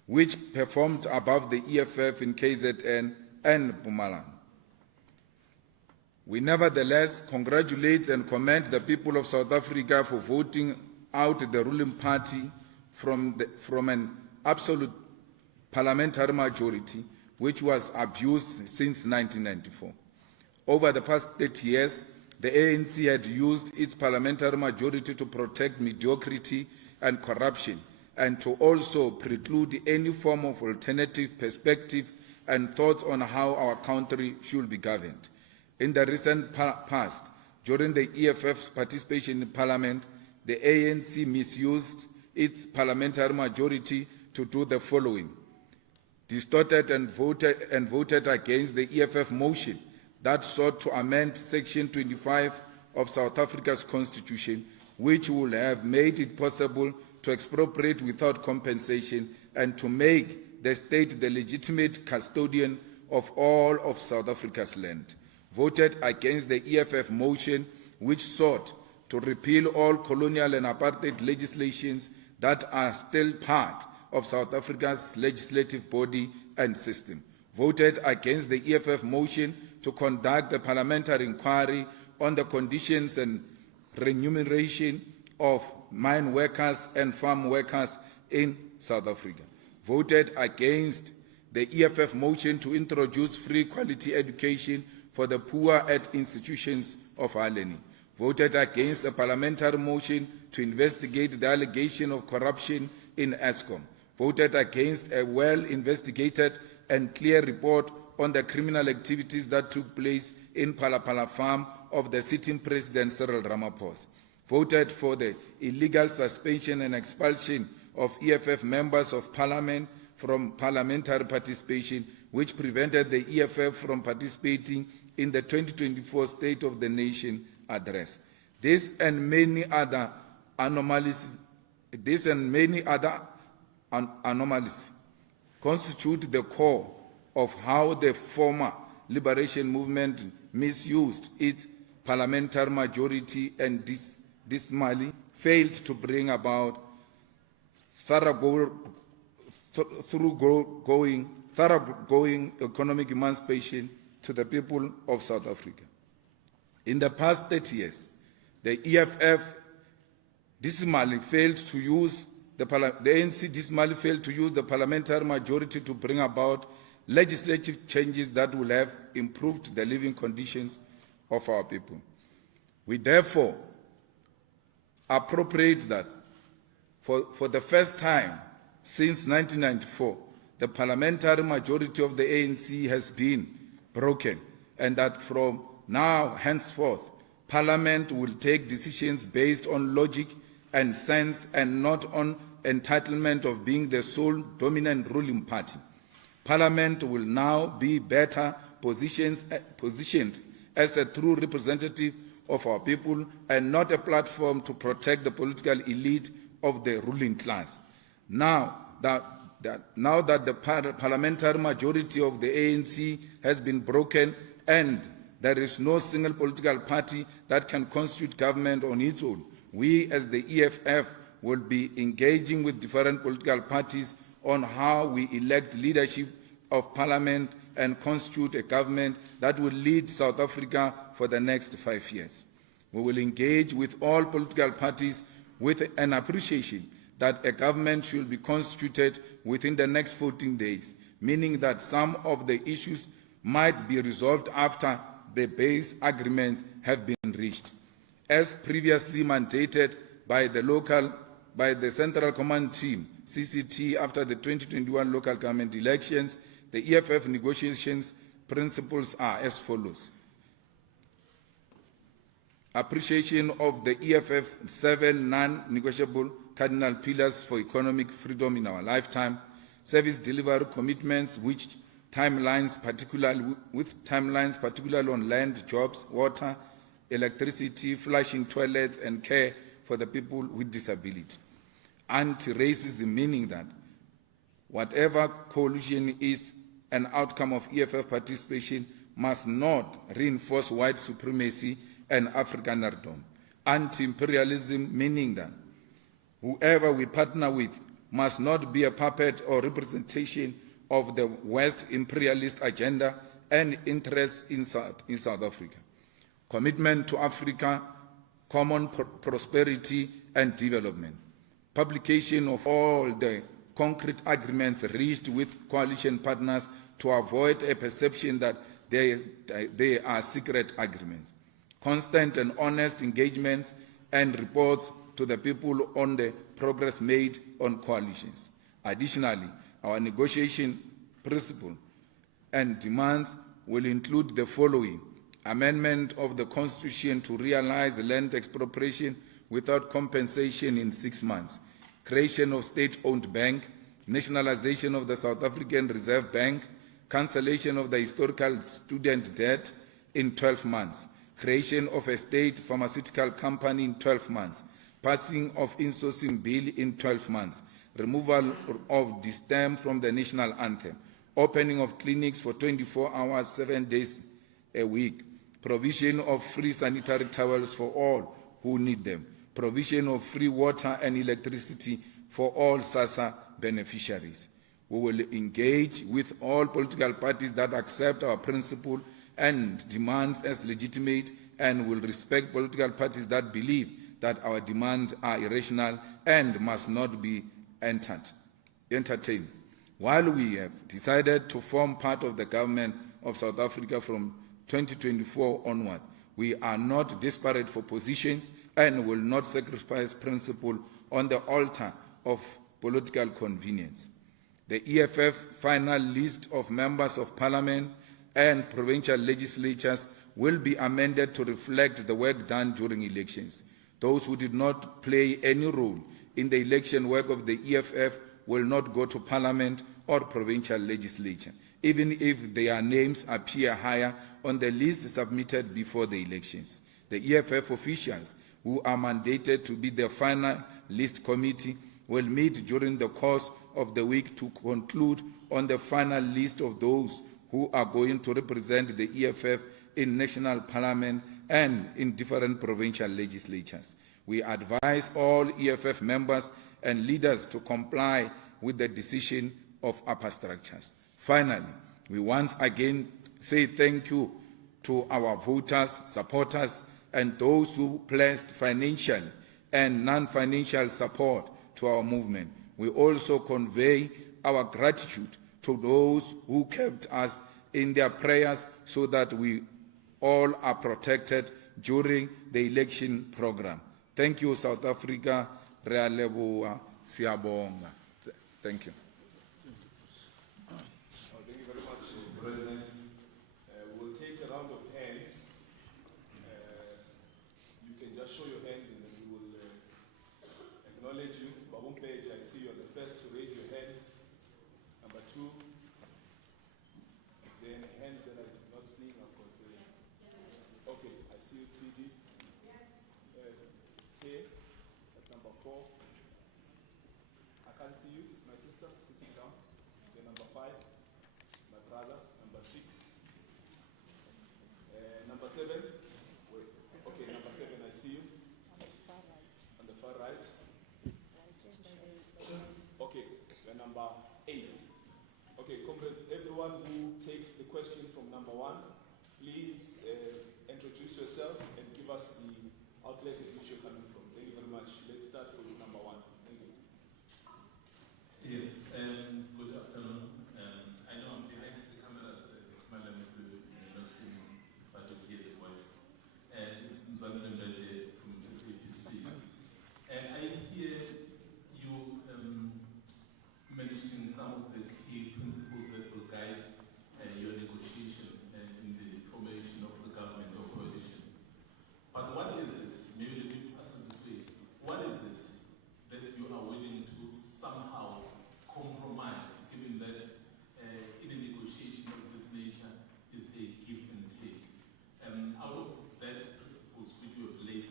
which performed above the EFF in KZN and Mpumalanga. We nevertheless congratulate and commend the people of South Africa for voting out the ruling party from an absolute parliamentary majority, which was abused since 1994. Over the past 30 years, the ANC had used its parliamentary majority to protect mediocrity and corruption, and to also preclude any form of alternative perspective and thoughts on how our country should be governed. In the recent past, during the EFF's participation in Parliament, the ANC misused its parliamentary majority to do the following: distorted and voted against the EFF motion that sought to amend Section 25 of South Africa's Constitution, which would have made it possible to expropriate without compensation and to make the state the legitimate custodian of all of South Africa's land. Voted against the EFF motion, which sought to repeal all colonial and apartheid legislations that are still part of South Africa's legislative body and system. Voted against the EFF motion to conduct a parliamentary inquiry on the conditions and remuneration of mine workers and farm workers in South Africa. Voted against the EFF motion to introduce free quality education for the poor at institutions of higher learning. Voted against a parliamentary motion to investigate the allegation of corruption in Eskom. Voted against a well-investigated and clear report on the criminal activities that took place in Palapala farm of the sitting President Cyril Ramaphosa. Voted for the illegal suspension and expulsion of EFF members of parliament from parliamentary participation, which prevented the EFF from participating in the 2024 State of the Nation address. This and many other anomalies constitute the core of how the former liberation movement misused its parliamentary majority and dismally failed to bring about thoroughgoing economic emancipation to the people of South Africa. In the past 30 years, the EFF dismally failed to use the ANC dismally failed to use the parliamentary majority to bring about legislative changes that will have improved the living conditions of our people. We therefore appropriate that for the first time since 1994, the parliamentary majority of the ANC has been broken, and that from now henceforth, Parliament will take decisions based on logic and sense and not on entitlement of being the sole dominant ruling party. Parliament will now be better positioned as a true representative of our people and not a platform to protect the political elite of the ruling class. Now that the parliamentary majority of the ANC has been broken and there is no single political party that can constitute government on its own, we as the EFF will be engaging with different political parties on how we elect leadership of parliament and constitute a government that will lead South Africa for the next 5 years. We will engage with all political parties with an appreciation that a government should be constituted within the next 14 days, meaning that some of the issues might be resolved after the base agreements have been reached. As previously mandated by the Central Command Team, CCT, after the 2021 local government elections, the EFF negotiations principles are as follows. Appreciation of the EFF 7 non-negotiable cardinal pillars for economic freedom in our lifetime, service delivery commitments with timelines particularly on land, jobs, water, electricity, flushing toilets, and care for the people with disability. Anti-racism, meaning that whatever coalition is an outcome of EFF participation, must not reinforce white supremacy and Afrikanerdom. Anti-imperialism, meaning that whoever we partner with must not be a puppet or representation of the West imperialist agenda and interests in South Africa. Commitment to Africa, common prosperity and development. Publication of all the concrete agreements reached with coalition partners to avoid a perception that they are secret agreements. Constant and honest engagements and reports to the people on the progress made on coalitions. Additionally, our negotiation principle and demands will include the following: amendment of the Constitution to realize land expropriation without compensation in 6 months, creation of state-owned bank, nationalization of the South African Reserve Bank, cancellation of the historical student debt in 12 months, creation of a state pharmaceutical company in 12 months, passing of insourcing bill in 12 months, removal of distem from the national anthem, opening of clinics for 24 hours, 7 days a week, provision of free sanitary towels for all who need them, provision of free water and electricity for all SASSA beneficiaries. We will engage with all political parties that accept our principle and demands as legitimate, and will respect political parties that believe that our demands are irrational and must not be entertained. While we have decided to form part of the government of South Africa from 2024 onward, we are not desperate for positions and will not sacrifice principle on the altar of political convenience. The EFF final list of members of parliament and provincial legislatures will be amended to reflect the work done during elections. Those who did not play any role in the election work of the EFF will not go to parliament or provincial legislature, even if their names appear higher on the list submitted before the elections. The EFF officials who are mandated to be the final list committee will meet during the course of the week to conclude on the final list of those who are going to represent the EFF in national parliament and in different provincial legislatures. We advise all EFF members and leaders to comply with the decision of upper structures. Finally, we once again say thank you to our voters, supporters, and those who pledged financial and non-financial support to our movement. We also convey our gratitude to those who kept us in their prayers so that we all are protected during the election program. Thank you, South Africa. Re a leboha, siyabonga. Thank you. Thank you very much, President. We'll take a round of hands. You can just show your hands and then we will acknowledge you. Babum Page, I see you are the first to raise your hand. Number 2. Then a hand that I did not see. Okay, I see you, CD. K, that's number 4. I can't see you, my sister, sitting down. Then number 5, my brother, number 6. Number 7, wait, okay, number 7, I see you. On the far right. Okay, then number 8. Okay, comrades, everyone who takes the question from number 1, please introduce yourself and give us the outlet in which you're coming from. Thank you very much. Let's start with number 1. Thank you. Yes, good afternoon. I know I'm behind the cameras, Mr. Malema, so you may not see me, but you'll hear the voice. It's Mzwanda Mbeje from SABC. I hear you mentioning some of the key principles that will guide your negotiation in the formation of the government or coalition. But what is it, maybe let me ask it this way, what is it that you are willing to somehow compromise, given that in a negotiation of this nature is a give and take? Out of that principles which you have laid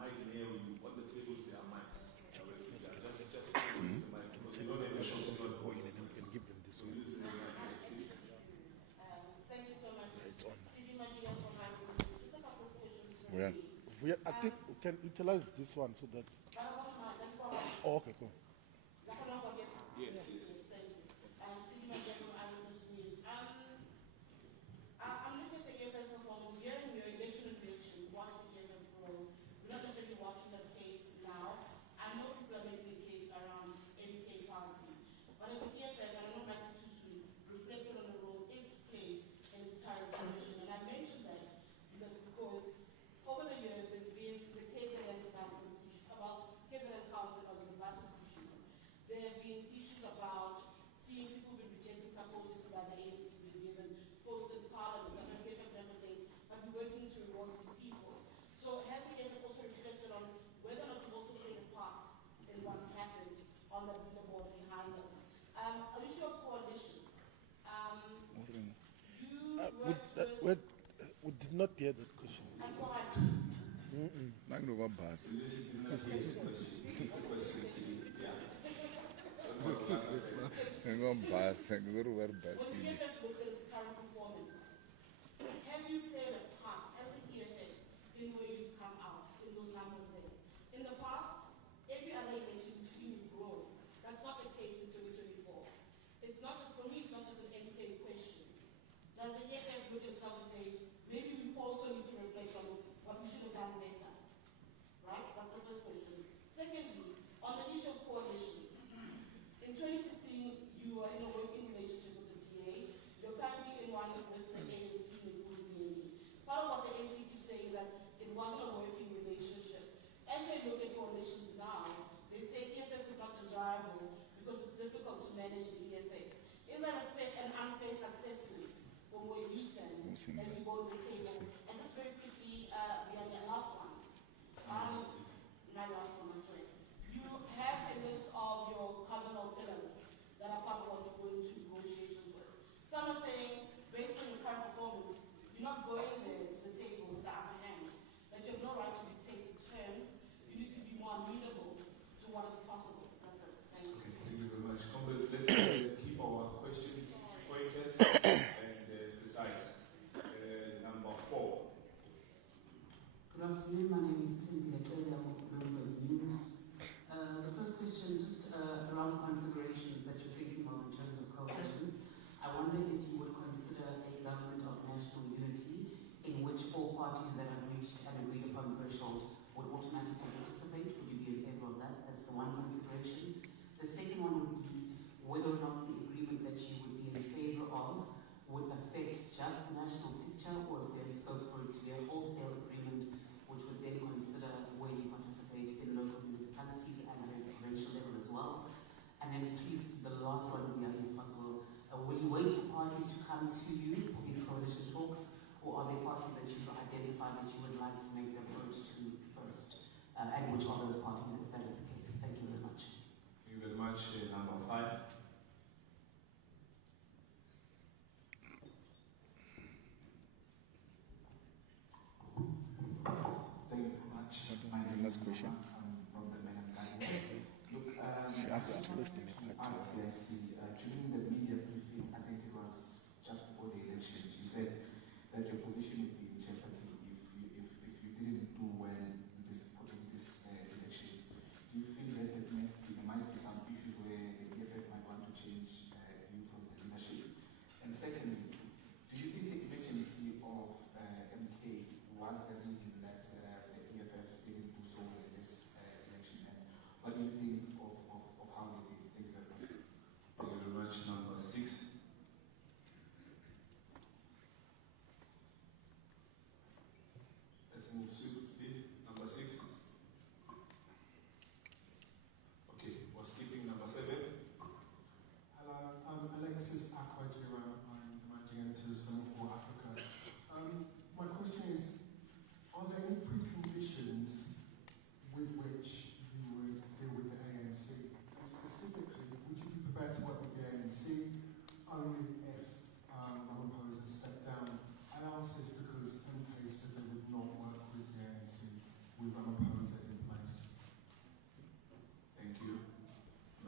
mic near you. On the tables there are mics. Just use the mic because you don't have a shot to voice. And give them this one. Thank you so much. It's on. Just a couple of questions. I think we can utilize this one so that. Oh, okay, cool. Yes. I'm looking at the EFF performance here in your election prediction, watching the EFF grow. We're not necessarily watching the case now. I know people are making a case around MK party. But as the EFF, and I know Michael Tutu reflected on the role it's played in its current position. And I mentioned that because over the years there's been the KZN buses issue, about KZN council of the buses issue. There have been issues about seeing people being rejected supposedly by the ANC being given posts in parliament. And the EFF members saying, but we're working to reward these people. So has the EFF also reflected on whether or not you've also played a part in what's happened on the board behind us? An issue of coalitions. We did not hear that question. When the EFF looks at its current performance, have you played a part as the EFF in where you've come out in those numbers there? In the past, every other election you've seen you grow. That's not the case in 2024. It's not just, for me, it's not just an MK question. Does the EFF look at itself and say, maybe we also need to reflect on what we should have done better? Right? That's the first question. Secondly, on the issue of coalitions, in 2016, you were in a working relationship with the DA. You're currently in one with the ANC and the part of what the ANC keeps saying that it wasn't a working relationship. As they look at coalitions now, they say EFF is not desirable because it's difficult to manage the EFF. Is that an unfair assessment from where you stand as you go to the table? And just very quickly, the last one. My last one, I swear. You have a list of your cardinal pillars that are part of what you're going to negotiations with. Some are saying, based on your current performance, you're not going there to the table with the upper hand, that you have no right to dictate the terms. You need to be more amenable to what is possible. That's it. Thank you. Okay, thank you very much. Comrades, let's keep our questions pointed and precise. Number 4. Good afternoon, my name is Tim Biletoya, I'm a member of News. The first question, just around configurations that you're thinking of in terms of coalitions. I wonder if you would consider a government of national unity in which all parties that have reached an agreed upon threshold would automatically participate. Would you be in favor of that? That's the one configuration. The second one would be whether or not the agreement that you would be in favor of would affect just the national picture, or if there's scope for it to be a wholesale agreement which would then consider where you participate in local municipalities and at a provincial level as well. And then please, the last one would be, if possible, will you wait for parties to come to you for these coalition talks, or are there parties that you've identified that you would like to make the approach to first? And which are those parties, if that is the case? Thank you very much. Thank you very much. Number 5. Thank you very much. My name is question. I'm from the Look, she asked a question. During the media briefing, I think it was just before the elections, you said that your position would be in jeopardy if you didn't do well in this elections. Do you feel that there might be some issues where the EFF might want to change you from the leadership? And secondly, do you think the emergency of MK was the reason that the EFF didn't do so well in this election? And what do you think of how they did? Thank you very much. Thank you very much. Number 6.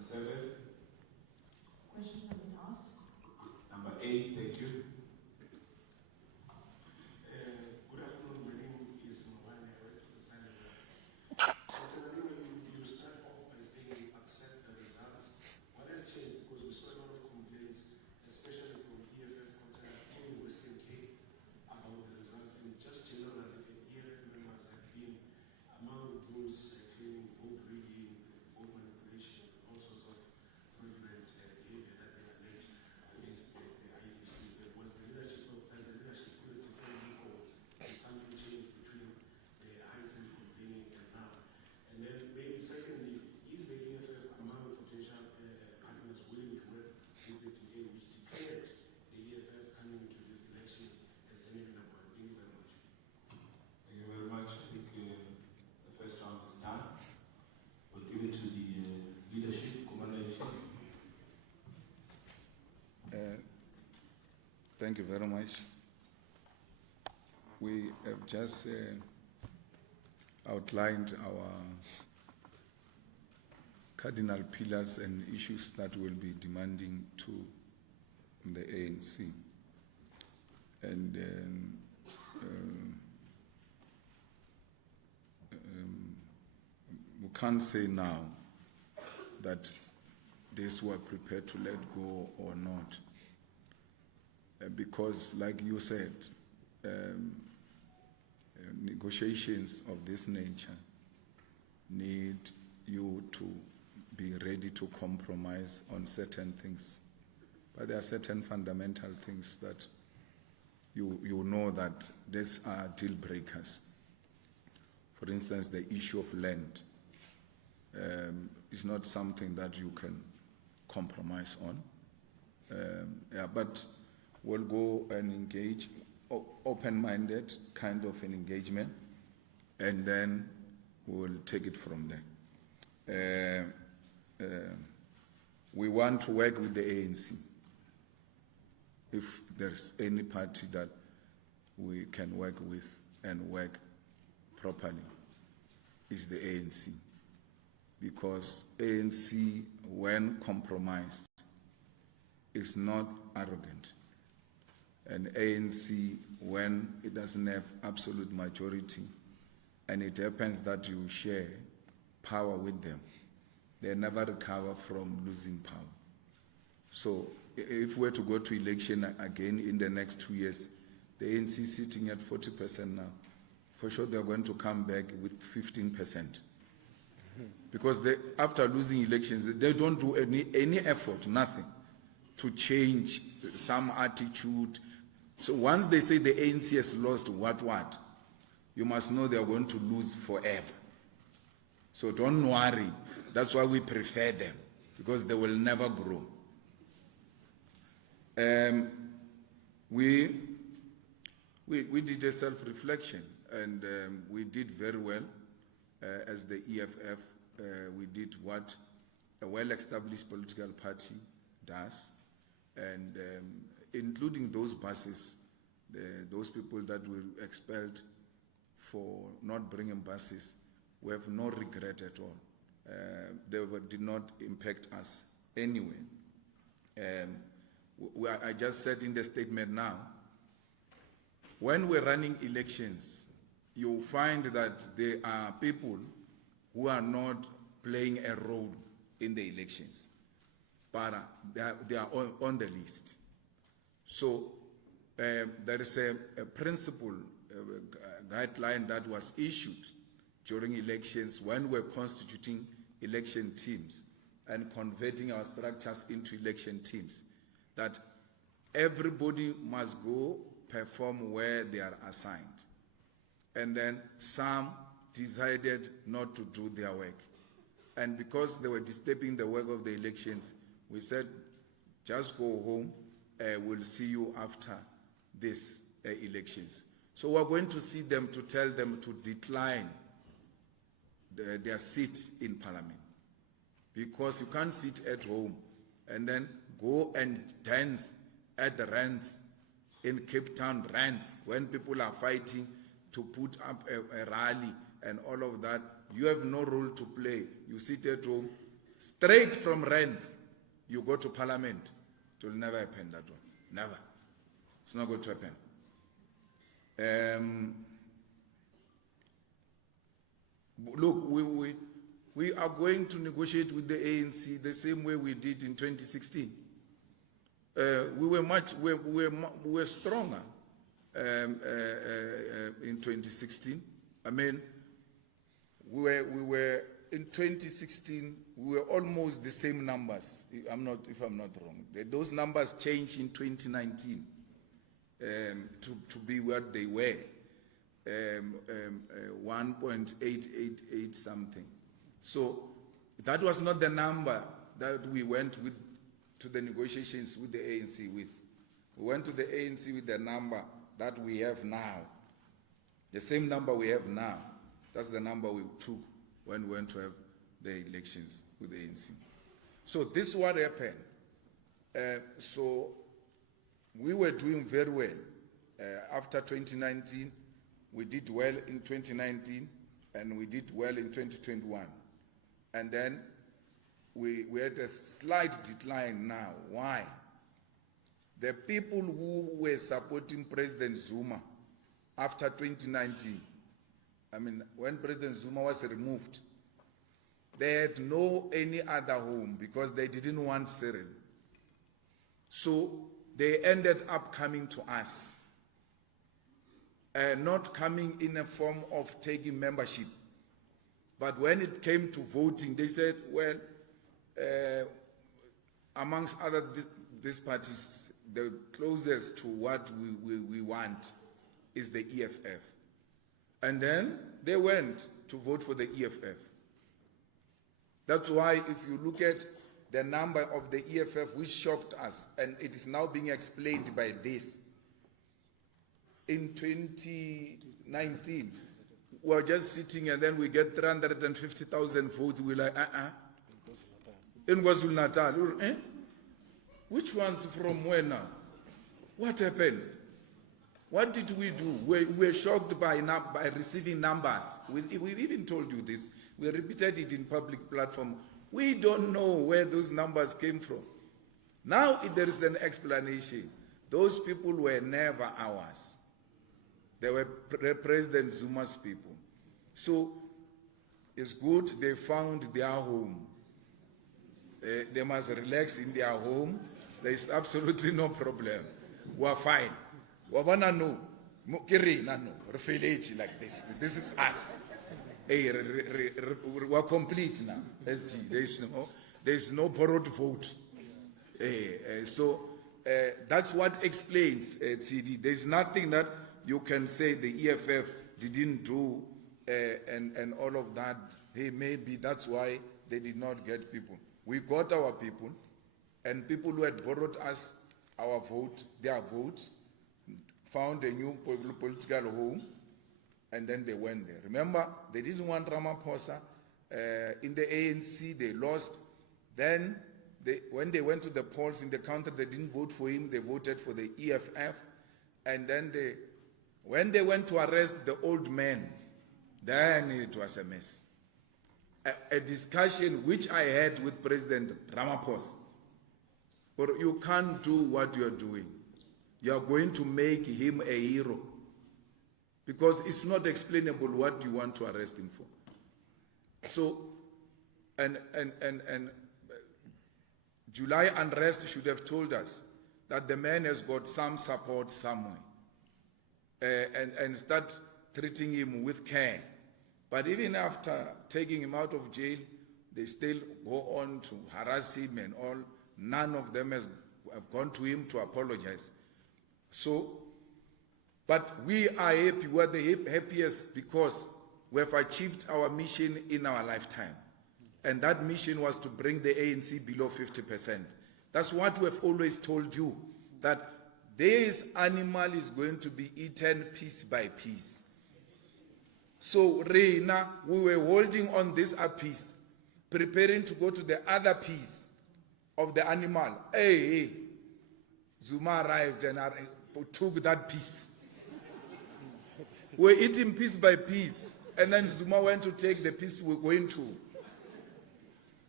Number 7. Questions have been asked. Number 8, thank you. Good afternoon, my name is Mwane, I work for the Silent you start off by saying you accept the results. What has changed? Because we saw a lot of complaints, especially from EFF concerns in Western Cape about the results, and just generally, EFF members have been among those claiming vote rigging, vote manipulation, and all sorts of fraudulent behavior that they allege against the IEC. There was the leadership fully different, or something changed between the heightened complaining and now. And then maybe secondly, is the EFF among potential partners willing to work with the DA, which declared the EFF coming into this election as enemy number one? Thank you very much. Thank you very much. I think the first round is done. We'll give it to the leadership, Commander-in-Chief. Thank you very much. We have just outlined our cardinal pillars and issues that we'll be demanding to the ANC. And we can't say now that this we're prepared to let go or not. Because, like you said, negotiations of this nature need you to be ready to compromise on certain things. But there are certain fundamental things that you know that these are deal breakers. For instance, the issue of land is not something that you can compromise on. But we'll go and engage, open-minded kind of an engagement, and then we'll take it from there. We want to work with the ANC. If there's any party that we can work with and work properly, is the ANC. Because ANC, when compromised, is not arrogant. And ANC, when it doesn't have absolute majority, and it happens that you share power with them, they never recover from losing power. So if we're to go to election again in the next 2 years, the ANC is sitting at 40% now. For sure they're going to come back with 15%. Because after losing elections, they don't do any effort, nothing, to change some attitude. So once they say the ANC has lost what, you must know they are going to lose forever. So don't worry. That's why we prefer them, because they will never grow. We did a self-reflection, and we did very well as the EFF. We did what a well-established political party does, and including those buses, those people that were expelled for not bringing buses, we have no regret at all. They did not impact us anyway. I just said in the statement now, when we're running elections, you'll find that there are people who are not playing a role in the elections, but they are on the list. So there is a principle, guideline that was issued during elections when we're constituting election teams and converting our structures into election teams, that everybody must go perform where they are assigned. And then some decided not to do their work. And because they were disturbing the work of the elections, we said, just go home, we'll see you after these elections. So we're going to see them to tell them to decline their seat in Parliament. Because you can't sit at home and then go and dance at the rants in Cape Town rants when people are fighting to put up a rally and all of that. You have no role to play. You sit at home, straight from rents, you go to parliament. It will never happen, that one. Never. It's not going to happen. Look, we are going to negotiate with the ANC the same way we did in 2016. We were stronger in 2016. I mean, we were in 2016. We were almost the same numbers. If I'm not wrong. Those numbers changed in 2019 to be what they were. 1.888 something. So that was not the number that we went with to the negotiations with the ANC with. We went to the ANC with the number that we have now. The same number we have now. That's the number we took when we went to have the elections with the ANC. So this is what happened. So we were doing very well. After 2019, we did well in 2019, and we did well in 2021. And then we had a slight decline now. Why? The people who were supporting President Zuma after 2019, I mean, when President Zuma was removed, they had no any other home because they didn't want Cyril. So they ended up coming to us. Not coming in a form of taking membership. But when it came to voting, they said, well, amongst other these parties, the closest to what we want is the EFF. And then they went to vote for the EFF. That's why if you look at the number of the EFF, which shocked us, and it is now being explained by this, in 2019, we were just sitting and then we get 350,000 votes. We're like, In KwaZulu-Natal, eh? Which ones from where now? What happened? What did we do? We were shocked by receiving numbers. We even told you this. We repeated it in public platform. We don't know where those numbers came from. Now there is an explanation. Those people were never ours. They were President Zuma's people. So it's good they found their home. They must relax in their home. There is absolutely no problem. We're fine. We're like this. This is us. We're complete now. There is no borrowed vote. So that's what explains CD. There's nothing that you can say the EFF didn't do and all of that. Hey, maybe that's why they did not get people. We got our people, and people who had borrowed us our vote, their votes, found a new political home, and then they went there. Remember, they didn't want Ramaphosa. In the ANC, they lost. Then, when they went to the polls in the country, they didn't vote for him. They voted for the EFF. And then when they went to arrest the old man, then it was a mess. A discussion which I had with President Ramaphosa. But you can't do what you're doing. You are going to make him a hero. Because it's not explainable what you want to arrest him for. So, and July unrest should have told us that the man has got some support somewhere. And start treating him with care. But even after taking him out of jail, they still go on to harass him and all. None of them have gone to him to apologize. So, but we are happy. We are the happiest because we have achieved our mission in our lifetime. And that mission was to bring the ANC below 50%. That's what we have always told you, that this animal is going to be eaten piece by piece. So, Reina, we were holding on this piece, preparing to go to the other piece of the animal. Hey, Zuma arrived and took that piece. We're eating piece by piece. And then Zuma went to take the piece we're going to.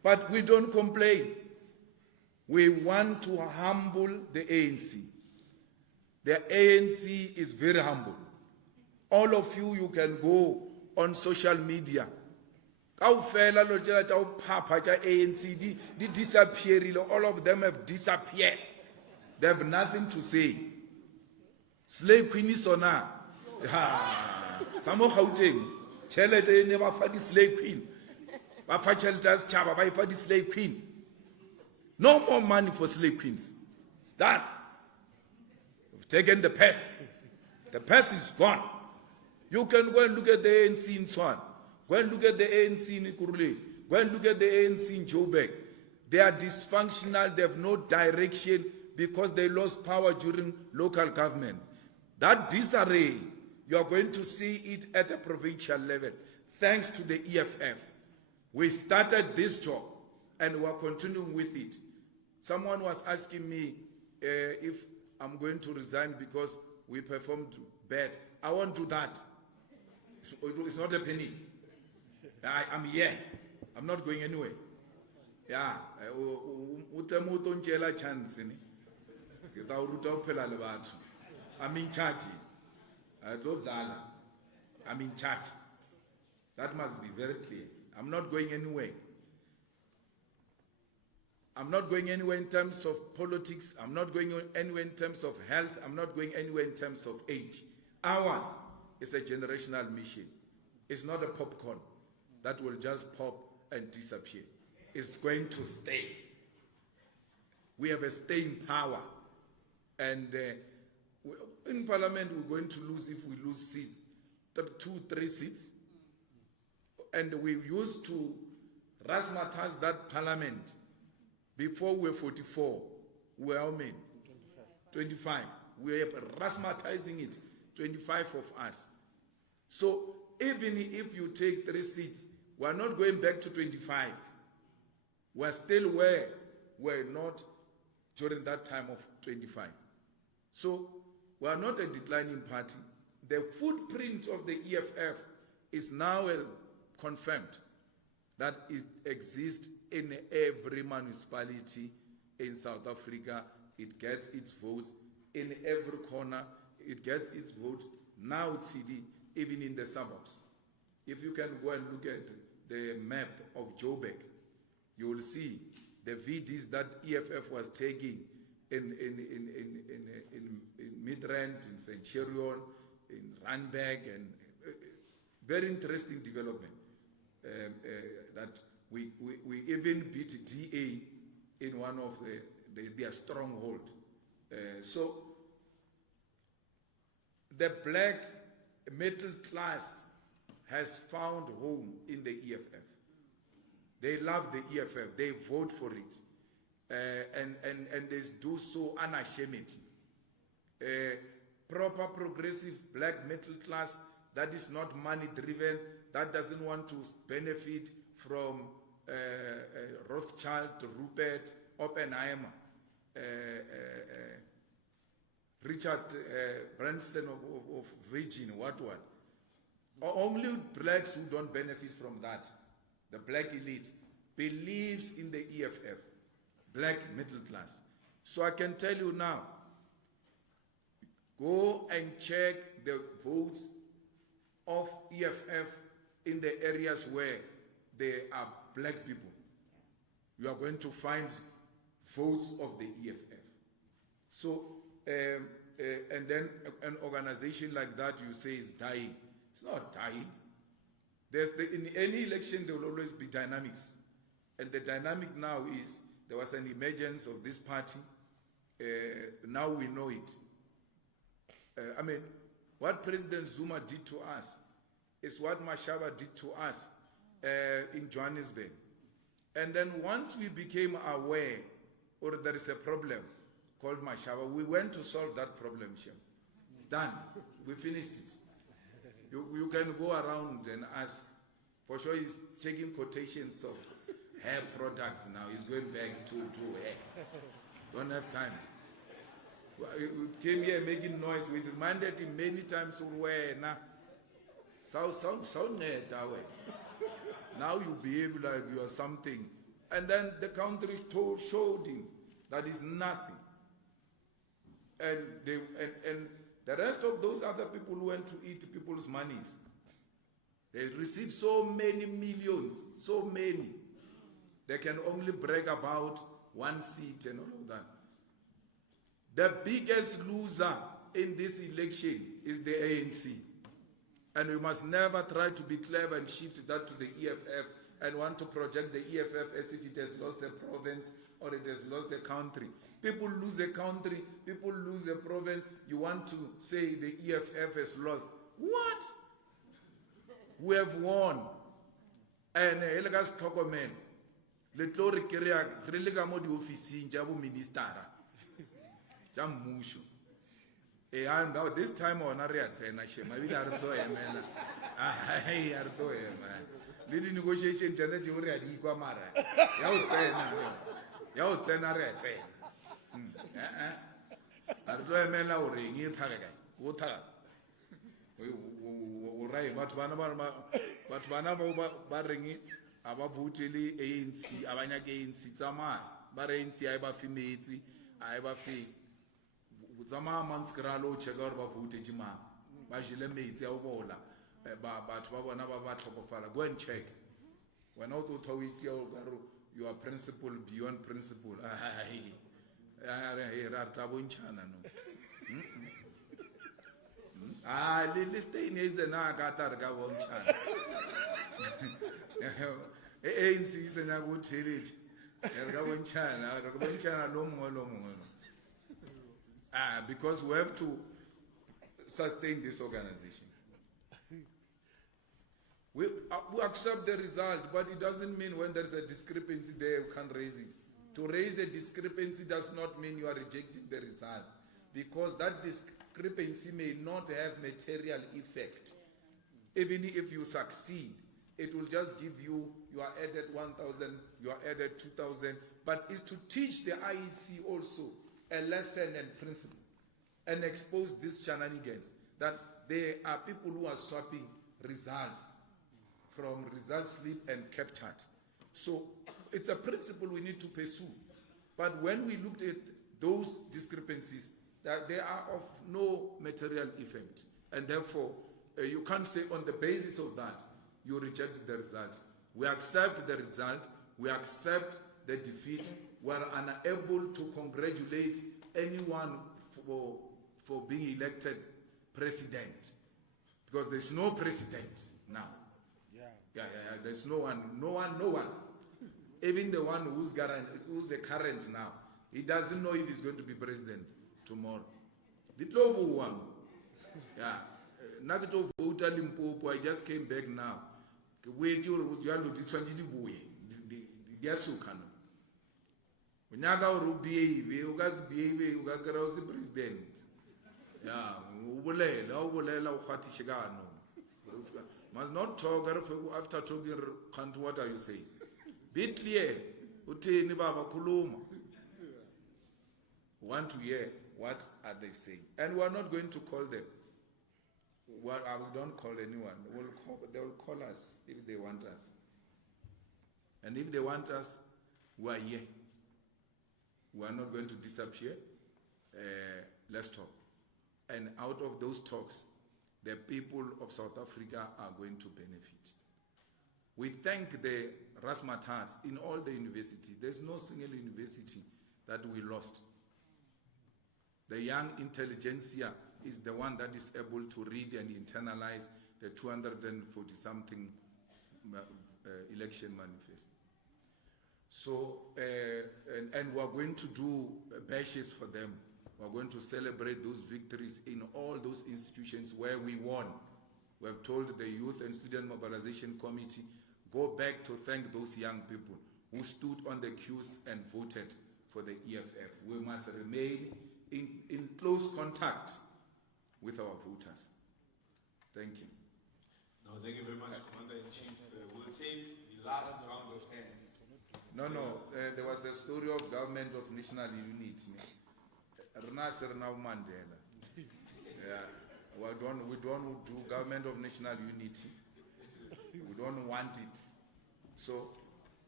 But we don't complain. We want to humble the ANC. The ANC is very humble. All of you, you can go on social media. Kaufela lo tjela tja o phapha tja ANC di disappearile. All of them have disappeared. They have nothing to say. Slave Queen is on her. Samo Gauteng. Tjhelete ne ba fa di Slave Queen. Ba fa tjhelete ya setjhaba ba e fa di Slave Queen. No more money for Slave Queens. It's done. We've taken the purse. The purse is gone. You can go and look at the ANC in Tshwane. Go and look at the ANC in Ikurule. Go and look at the ANC in Joburg. They are dysfunctional. They have no direction because they lost power during local government. That disarray, you are going to see it at a provincial level. Thanks to the EFF. We started this job and we are continuing with it. Someone was asking me if I'm going to resign because we performed bad. I won't do that. It's not a penny. I'm here. I'm not going anywhere. Yeah. I'm in charge. I'm in charge. That must be very clear. I'm not going anywhere. I'm not going anywhere in terms of politics. I'm not going anywhere in terms of health. I'm not going anywhere in terms of age. Ours is a generational mission. It's not a popcorn that will just pop and disappear. It's going to stay. We have a staying power. And in Parliament, we're going to lose if we lose seats, 2, 3 seats. And we used to razzmatazz that Parliament. Before we were 44, we were how many? 25. We are razzmatazing it, 25 of us. So even if you take 3 seats, we are not going back to 25. We are still where we were not during that time of 25. So we are not a declining party. The footprint of the EFF is now confirmed that it exists in every municipality in South Africa. It gets its votes in every corner. It gets its vote now, CD, even in the suburbs. If you can go and look at the map of Joburg, you will see the VDs that EFF was taking in Midrand, in Centurion, in Randburg, and very interesting development. That we even beat DA in one of their stronghold. So the black middle class has found home in the EFF. They love the EFF. They vote for it. And they do so unashamedly. Proper progressive black middle class that is not money driven, that doesn't want to benefit from Rothschild, Rupert, Oppenheimer, Richard Branson of Virgin, what. Only blacks who don't benefit from that, the black elite, believes in the EFF, black middle class. So I can tell you now, go and check the votes of EFF in the areas where there are black people. You are going to find votes of the EFF. So, and then an organization like that you say is dying. It's not dying. In any election there will always be dynamics. And the dynamic now is there was an emergence of this party. Now we know it. I mean, what President Zuma did to us is what Mashaba did to us in Johannesburg. And then once we became aware, or there is a problem called Mashaba, we went to solve that problem, Shem. It's done. We finished it. You can go around and ask. For sure he's taking quotations of hair products now. He's going back to hair. Don't have time. We came here making noise. We reminded him many times, now you behave like you are something. And then the country showed him that is nothing. And the rest of those other people who went to eat people's monies, they received so many millions, so many. They can only brag about one seat and all of that. The biggest loser in this election is the ANC. And we must never try to be clever and shift that to the EFF and want to project the EFF as if it has lost a province or it has lost a country. People lose a country, people lose a province. You want to say the EFF has lost. What? We have won. And Helgas Tokomen, Letori Kiria, Relegamo di Office, Jabu Ministara, Jam Mushu. And now this time on Ariatsena, maybe Arto Emena. I Arto Emena. Lady negotiation, Janet, you already equal Mara. Yautena Rete. Arto Emena or ring it Haraga. Wota. Right, but Banaba barring it. Aba Vutili, ANC, Abanya ANC, Zama, Barensi, Iba Fimiti, Iba Fi. Zama Manskralo, Chegor, Footage, Bajile Mates, Elbola, but Wabana, go and check. When out to Tawiti, you are principle beyond principle. Lily Stain is an Agata Gavon Chan. ANC is an Agu Tirage. Gavon Chan, long. Because we have to sustain this organization. We accept the result, but it doesn't mean when there's a discrepancy there, you can't raise it. To raise a discrepancy does not mean you are rejecting the results, because that discrepancy may not have material effect. Even if you succeed, it will just give you are added 1,000, you are added 2,000, but it's to teach the IEC also a lesson and principle and expose these shenanigans that there are people who are swapping results from result slip and captured. So it's a principle we need to pursue. But when we looked at those discrepancies, that they are of no material effect, and therefore you can't say on the basis of that you reject the result. We accept the result, we accept the defeat. We are unable to congratulate anyone for being elected president, because there's no president now. There's no one. Even the one who's the current now, he doesn't know if he's going to be president tomorrow. The global one, Nagato voter Limpopo. I just came back now. Wait, you are looking the Unyaga or behave, you guys behave, you got the president. Must not talk after talking. What are you saying? Be clear. Want to hear what are they saying? And we are not going to call them. We don't call anyone. They will call us if they want us. And if they want us, we are here. We are not going to disappear. Let's talk. And out of those talks, the people of South Africa are going to benefit. We thank the Rasmatas in all the universities. There's no single university that we lost. The young intelligentsia is the one that is able to read and internalize the 240-something election manifest. So, and we're going to do bashes for them. We're going to celebrate those victories in all those institutions where we won. We have told the Youth and Student Mobilization Committee, go back to thank those young people who stood on the queues and voted for the EFF. We must remain in close contact with our voters. Thank you. No, thank you very much, Commander-in-Chief. We'll take the last round of hands. No, there was a story of government of national unity. Mandela. We don't do government of national unity. We don't want it. So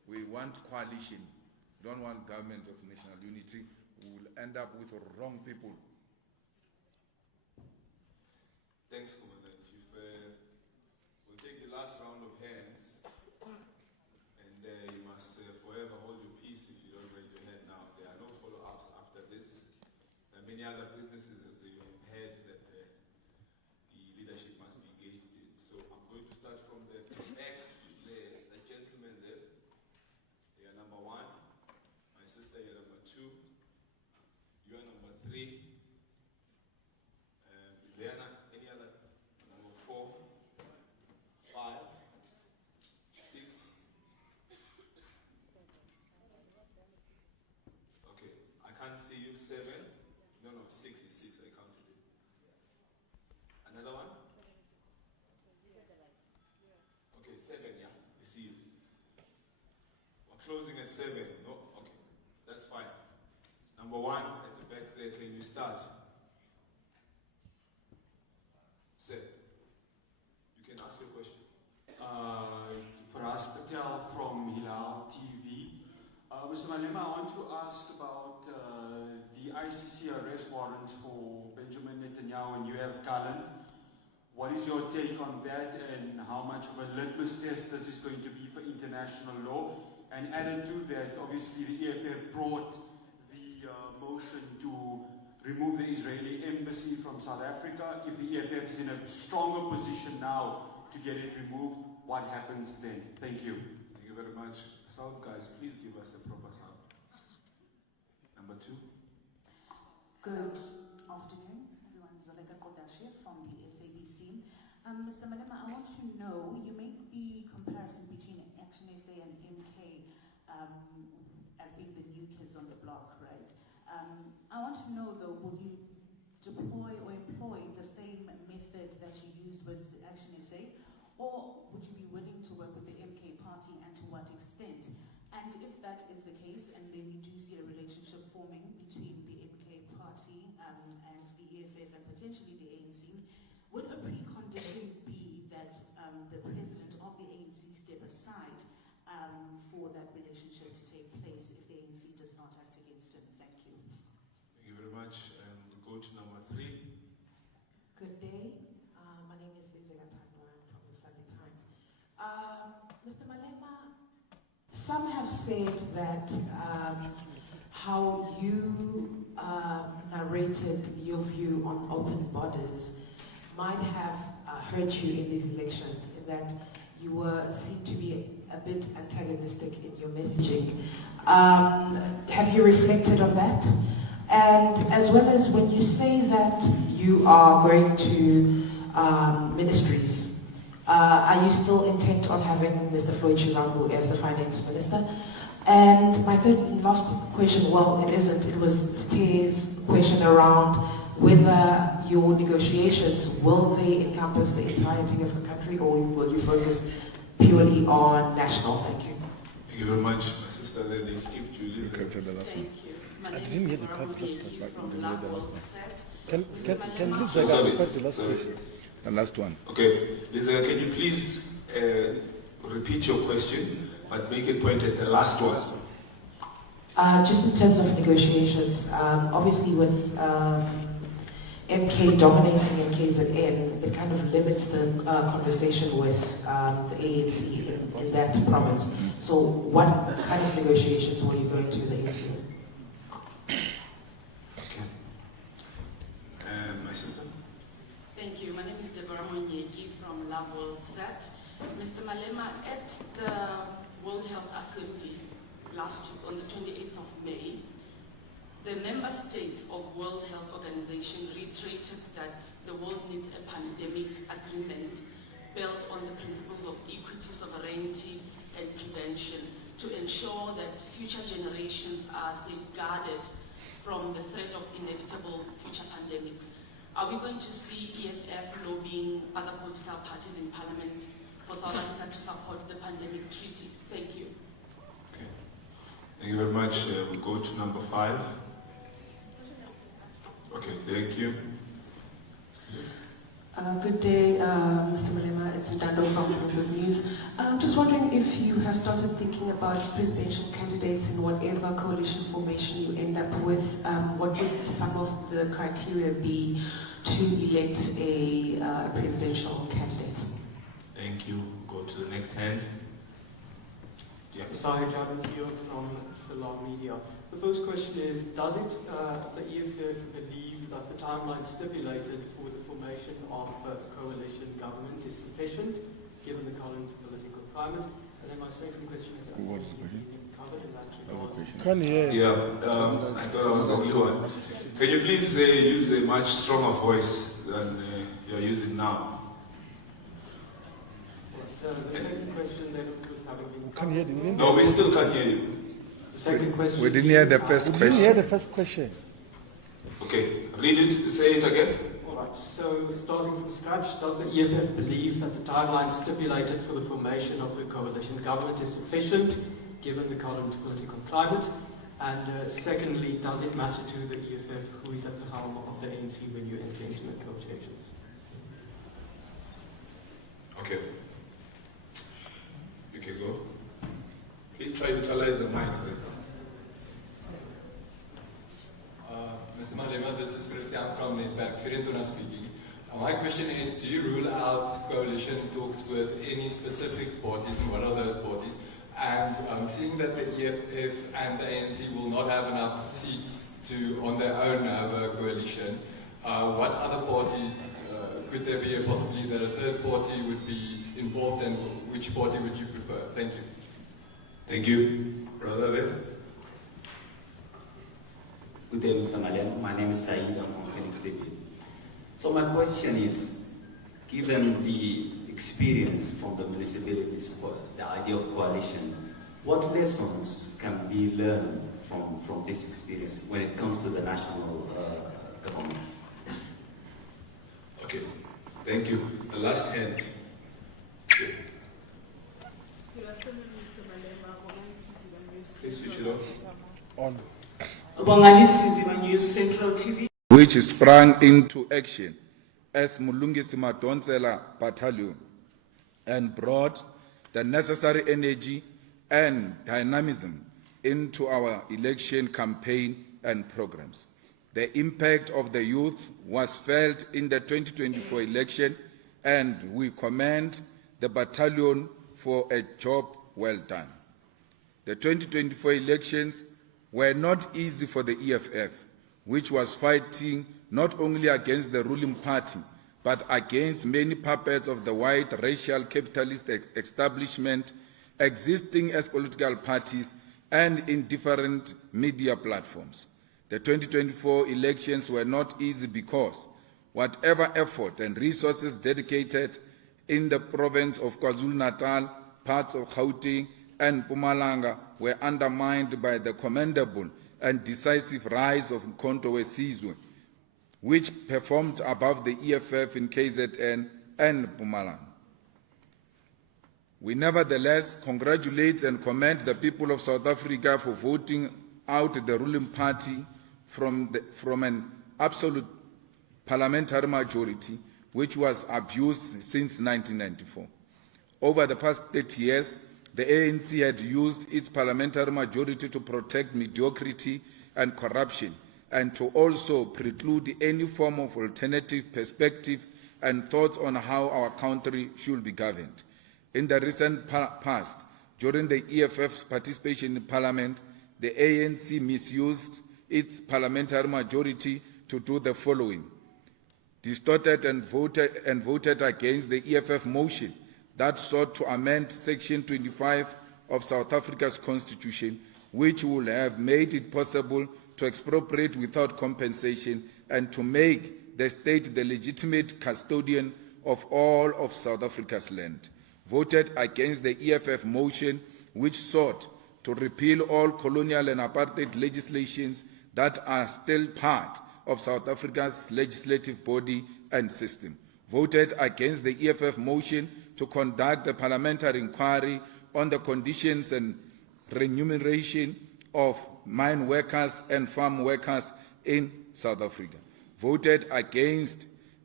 We want coalition. We don't want government of national unity. We will end up with wrong people. Thanks, Commander in Chief. We'll take the last round of hands, and you must forever hold your peace if you don't raise your hand now. There are no follow-ups after this. There are many other businesses, as you have heard, that the leadership must be engaged in. So I'm going to start from the back, the gentleman there. You are number 1. My sister, you're number 2. You are number 3. Is there any other? Number 4, 5, 6. Okay, I can't see you. 7. No, 6 is 6. I counted it. Another one? Okay, 7. Yeah, we see you. We're closing at 7. No, okay, that's fine. Number 1 at the back there. Can you start? Sir, you can ask your question. Faraz Patel from Hilal TV. Mr. Malema, I want to ask about the ICC arrest warrant for Benjamin Netanyahu and UF Gallant. What is your take on that, and how much of a litmus test this is going to be for international law? And added to that, obviously the EFF brought the motion to remove the Israeli embassy from South Africa. If the EFF is in a stronger position now to get it removed, what happens then? Thank you. Thank you very much. Sound guys, please give us a proper sound. Number 2. Good afternoon, everyone. Zaleka Kodashe from the SABC. Mr. Malema, I want to know, you make the comparison between Action SA and MK as being the new kids on the block, right? I want to know, though, will you deploy or employ the same method that you used with Action SA, or would you be willing to work with the MK party, and to what extent? And if that is the case, and then we do see a relationship forming between the MK party and the EFF and potentially the ANC, would a precondition be that the president of the ANC step aside for that relationship to take place if the ANC does not act against him? Thank you. Thank you very much. We'll go to number 3. Good day. My name is Lizzie Gatandwan from the Sunday Times. Mr. Malema, some have said that how you narrated your view on open borders might have hurt you in these elections, in that you were seen to be a bit antagonistic in your messaging. Have you reflected on that? And as well as when you say that you are going to ministries, are you still intent on having Mr. Floyd Chilambu as the finance minister? And my third and last question, well, it isn't, it was Steve's question around whether your negotiations, will they encompass the entirety of the country, or will you focus purely on national? Thank you. Thank you very much. My sister, then they skipped Julius. Thank you. I didn't hear the part, last part, but we didn't hear the last one. Can Lisa repeat the last one? The last one. Okay. Lisa, can you please repeat your question, but make it point at the last one? Just in terms of negotiations, obviously with MK dominating MKZN, it kind of limits the conversation with the ANC in that province. So what kind of negotiations were you going to the ANC with? My sister? Thank you. My name is Deborah Monyeki from Lavol Set. Mr. Malema, at the World Health Assembly last week on the 28th of May, the member states of World Health Organization reiterated that the world needs a pandemic agreement built on the principles of equity, sovereignty, and prevention to ensure that future generations are safeguarded from the threat of inevitable future pandemics. Are we going to see EFF lobbying other political parties in Parliament for South Africa to support the pandemic treaty? Thank you. Okay. Thank you very much. We go to number 5. Okay, thank you. Yes. Good day, Mr. Malema. It's Ndando from Bloomberg News. Just wondering if you have started thinking about presidential candidates in whatever coalition formation you end up with. What would some of the criteria be to elect a presidential candidate? Thank you. Go to the next hand. Sahaj here from Salam Media. The first question is, does it, the EFF believe that the timeline stipulated for the formation of a coalition government is sufficient, given the current political climate? And then my second question is, covered in that regard. Can hear. Yeah, I thought I was the only one. Can you please use a much stronger voice than you're using now? The second question then, of course, having been Can hear the No, we still can't hear you. The second question. We didn't hear the first We question. didn't hear the first question. Okay, read it, say it again. All right, so starting from scratch, does the EFF believe that the timeline stipulated for the formation of a coalition government is sufficient, given the current political climate? And secondly, does it matter to the EFF who is at the helm of the ANC when you enter into negotiations? Okay. You can go. Please try to utilize the mic. Mr. Malema, this is Christian from Netwerk 24 speaking. My question is, do you rule out coalition talks with any specific parties, and what are those parties? And seeing that the EFF and the ANC will not have enough seats to, on their own, have a coalition, what other parties, could there be a possibility that a third party would be involved, and which party would you prefer? Thank you. Thank you. Brother there. Good day, Mr. Malema. My name is Said. I'm from Phoenix City. So my question is, given the experience from the municipalities, the idea of coalition, what lessons can be learned from this experience when it comes to the national government? Okay, thank you. The last hand. Good afternoon, Mr. Malema. Please switch it on. Central TV. Which sprang into action as Mulungisi Madonsela Battalion and brought the necessary energy and dynamism into our election campaign and programs. The impact of the youth was felt in the 2024 election, and we commend the battalion for a job well done. The 2024 elections were not easy for the EFF, which was fighting not only against the ruling party, but against many puppets of the white racial capitalist establishment existing as political parties and in different media platforms. The 2024 elections were not easy because whatever effort and resources dedicated in the province of KwaZulu-Natal, parts of Gauteng, and Mpumalanga were undermined by the commendable and decisive rise of Mkhonto weSizwe, which performed above the EFF in KZN and Mpumalanga. We nevertheless congratulate and commend the people of South Africa for voting out the ruling party from an absolute parliamentary majority, which was abused since 1994. Over the past 30 years, the ANC had used its parliamentary majority to protect mediocrity and corruption, and to also preclude any form of alternative perspective and thoughts on how our country should be governed. In the recent past, during the EFF's participation in parliament, the ANC misused its parliamentary majority to do the following: distorted and voted against the EFF motion that sought to amend Section 25 of South Africa's Constitution, which would have made it possible to expropriate without compensation and to make the state the legitimate custodian of all of South Africa's land. Voted against the EFF motion, which sought to repeal all colonial and apartheid legislations that are still part of South Africa's legislative body and system. Voted against the EFF motion to conduct a parliamentary inquiry on the conditions and remuneration of mine workers and farm workers in South Africa. Voted against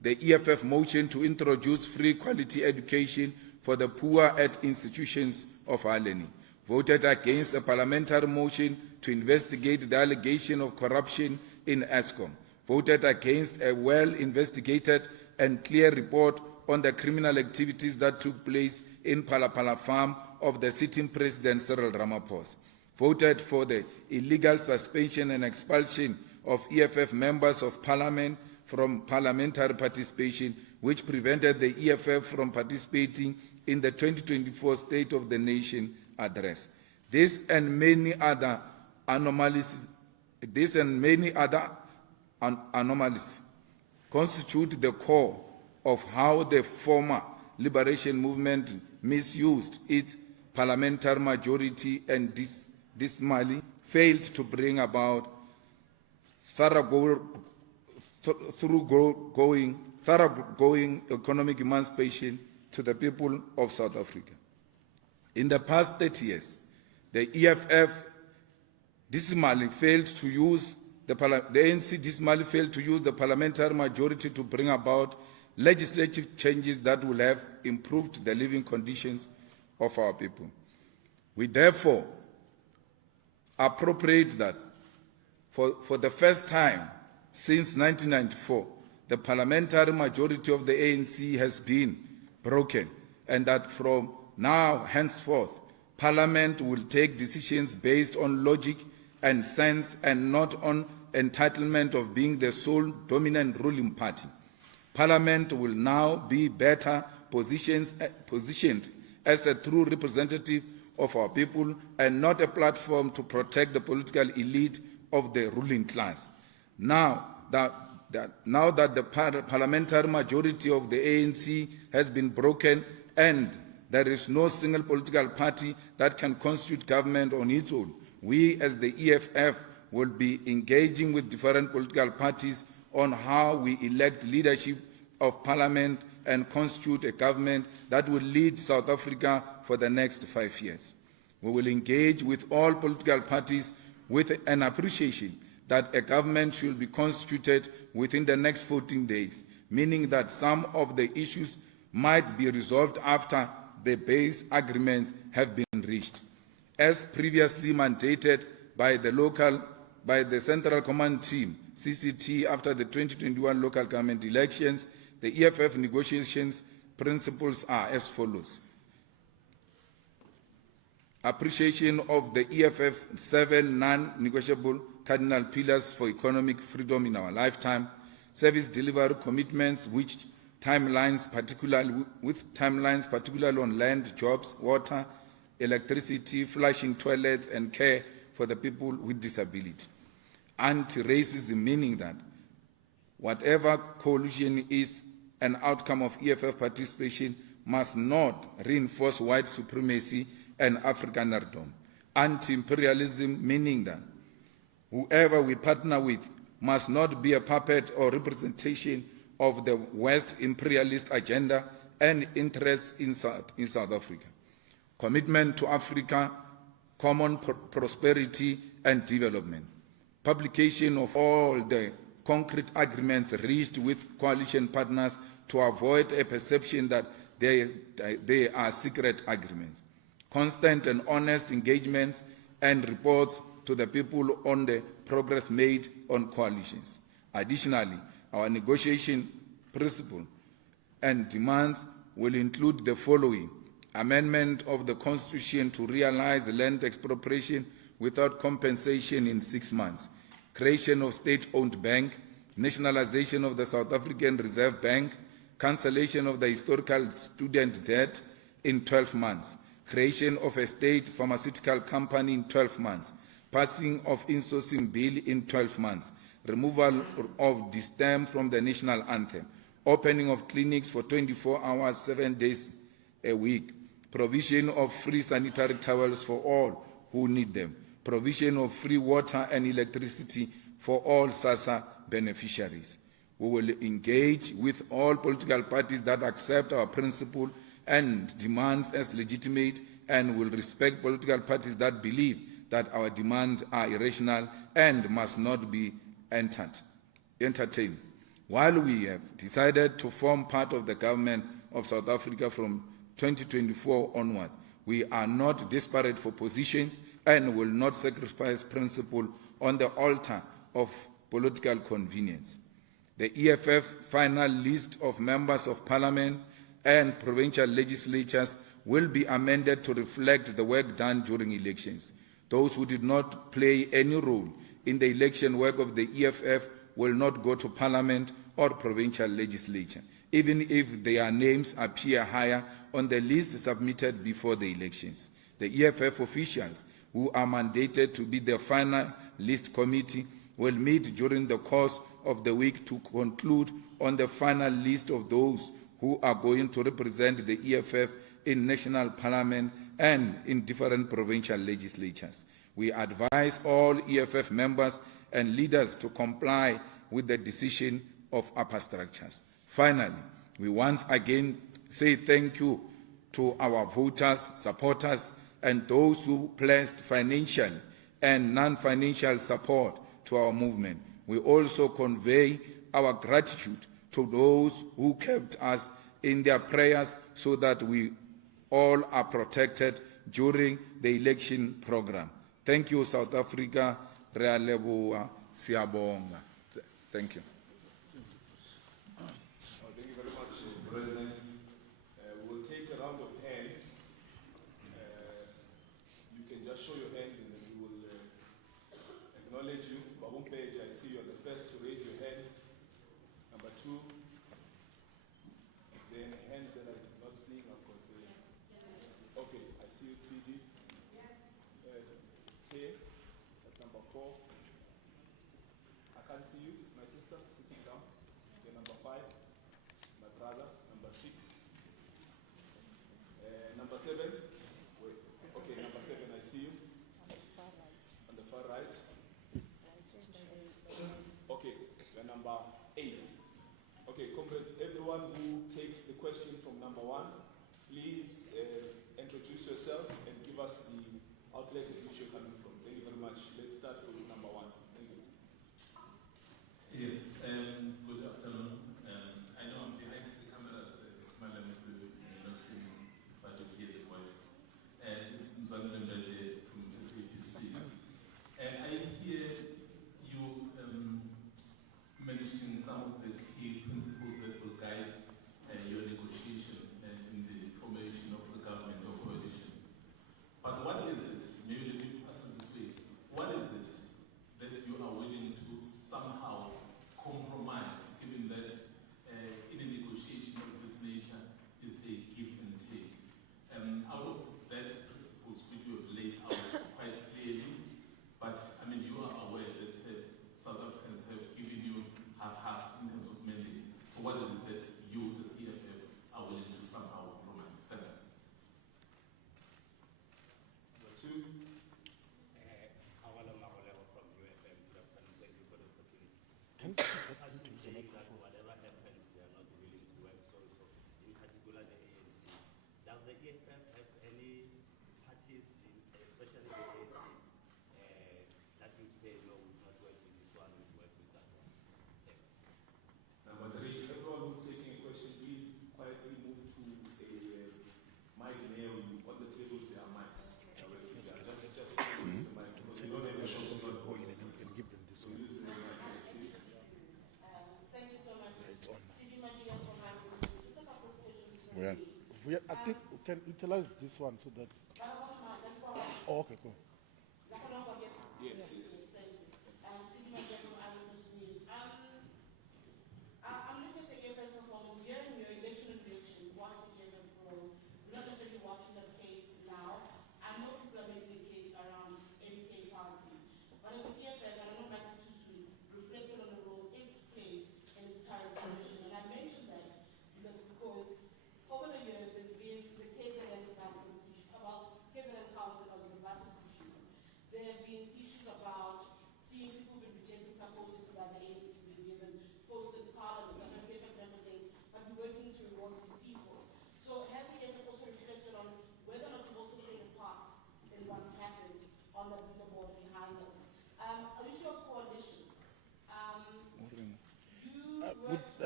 the EFF motion to introduce free quality education for the poor at institutions of higher learning. Voted against a parliamentary motion to investigate the allegation of corruption in ESCOM. Voted against a well-investigated and clear report on the criminal activities that took place in Palapala farm of the sitting President Cyril Ramaphosa. Voted for the illegal suspension and expulsion of EFF members of parliament from parliamentary participation, which prevented the EFF from participating in the 2024 State of the Nation address. This and many other anomalies constitute the core of how the former liberation movement misused its parliamentary majority and dismally failed to bring about thoroughgoing economic emancipation to the people of South Africa. In the past 30 years, the EFF dismally failed to use the ANC dismally failed to use the parliamentary majority to bring about legislative changes that will have improved the living conditions of our people. We therefore appropriate that for the first time since 1994, the parliamentary majority of the ANC has been broken, and that from now henceforth, Parliament will take decisions based on logic and sense and not on entitlement of being the sole dominant ruling party. Parliament will now be better positioned as a true representative of our people and not a platform to protect the political elite of the ruling class. Now that the parliamentary majority of the ANC has been broken and there is no single political party that can constitute government on its own, we as the EFF will be engaging with different political parties on how we elect leadership of parliament and constitute a government that will lead South Africa for the next 5 years. We will engage with all political parties with an appreciation that a government should be constituted within the next 14 days, meaning that some of the issues might be resolved after the base agreements have been reached. As previously mandated by the Central Command Team, CCT, after the 2021 local government elections, the EFF negotiations principles are as follows. Appreciation of the EFF 7 non-negotiable cardinal pillars for economic freedom in our lifetime, service delivery commitments with timelines particularly on land, jobs, water, electricity, flushing toilets, and care for the people with disability. Anti-racism, meaning that whatever coalition is an outcome of EFF participation, must not reinforce white supremacy and Afrikanerdom. Anti-imperialism, meaning that whoever we partner with must not be a puppet or representation of the West imperialist agenda and interests in South Africa. Commitment to Africa, common prosperity and development. Publication of all the concrete agreements reached with coalition partners to avoid a perception that they are secret agreements. Constant and honest engagements and reports to the people on the progress made on coalitions. Additionally, our negotiation principle and demands will include the following: amendment of the Constitution to realize land expropriation without compensation in 6 months, creation of state-owned bank, nationalization of the South African Reserve Bank, cancellation of the historical student debt in 12 months, creation of a state pharmaceutical company in 12 months, passing of insourcing bill in 12 months, removal of distem from the national anthem, opening of clinics for 24 hours, 7 days a week, provision of free sanitary towels for all who need them, provision of free water and electricity for all SASSA beneficiaries. We will engage with all political parties that accept our principle and demands as legitimate, and will respect political parties that believe that our demands are irrational and must not be entertained. While we have decided to form part of the government of South Africa from 2024 onward, we are not desperate for positions and will not sacrifice principle on the altar of political convenience. The EFF final list of members of parliament and provincial legislatures will be amended to reflect the work done during elections. Those who did not play any role in the election work of the EFF will not go to parliament or provincial legislature, even if their names appear higher on the list submitted before the elections. The EFF officials who are mandated to be the final list committee will meet during the course of the week to conclude on the final list of those who are going to represent the EFF in national parliament and in different provincial legislatures. We advise all EFF members and leaders to comply with the decision of upper structures. Finally, we once again say thank you to our voters, supporters, and those who pledged financial and non-financial support to our movement. We also convey our gratitude to those who kept us in their prayers so that we all are protected during the election program. Thank you, South Africa. Re a leboha, siabonga. Thank you. Thank you very much, President. We'll take a round of hands. You can just show your hands and then we will acknowledge you. Bahum Page, I see you are the first to raise your hand. Number 2. Then a hand that I'm not seeing. I've got okay, I see you, CD. K, that's number 4. I can't see you, my sister, sitting down. Okay, number 5. My brother, number 6. Number 7. Wait. Okay, number 7, I see you. On the far right. Okay, we're number 8. Okay, comrades, everyone who takes the question from number 1, please introduce yourself and give us the outlet in which you're coming from. Thank you very much. Let's start with number 1. Thank you. Yes, good afternoon. I know I'm behind the cameras, Mr. Malema, so you may not see me, but you hear the voice. It's Mzanele Mbeje from SABC. I hear you mentioning some of the key principles that will guide your negotiation in the formation of the government or coalition. But what is it, maybe let me ask it this way, what is it that you are willing to somehow compromise, given that in a negotiation of this nature is a give and take? Out of that principles which you have laid out quite clearly, but I mean you are aware that South Africans have given you half in terms of mandate. So what is it that you as EFF are willing to somehow compromise? Thanks. Number 2. From UFM, thank you for the opportunity. You say that whatever happens, they are not willing to work. So in particular, the ANC. Does the EFF have any parties, especially the ANC, that would say no, we will not work with this one, we will work with that one? Number 3, everyone who's taking a question, please quietly move to a mic near you. On the tables, there are mics. Just use the mic because you don't have a shot. You can give them this one. Thank you so much. It's on now. CD Madia from Ramaphosa. Just a couple of questions for Yeah. me. I think we can utilize this one so that. Oh, okay, cool. Yes. Thank you. CD Madia from Eyewitness News. I'm looking at the EFF performance here in your election prediction. Watch the EFF grow. We're not necessarily watching the case now. I know people are making a case around MK Party. But as the EFF, and I know Michael Tusu reflected on the role it's played in its current position. And I mentioned that because over the years there's been the KZN buses issue, about KZN Council of the buses issue. There have been issues about seeing people being rejected supposedly by the ANC being given posts in parliament. And the EFF members saying, but we're working to reward these people. So has the EFF also reflected on whether or not you've also played a part in what's happened on the board behind us? An issue of coalitions. You were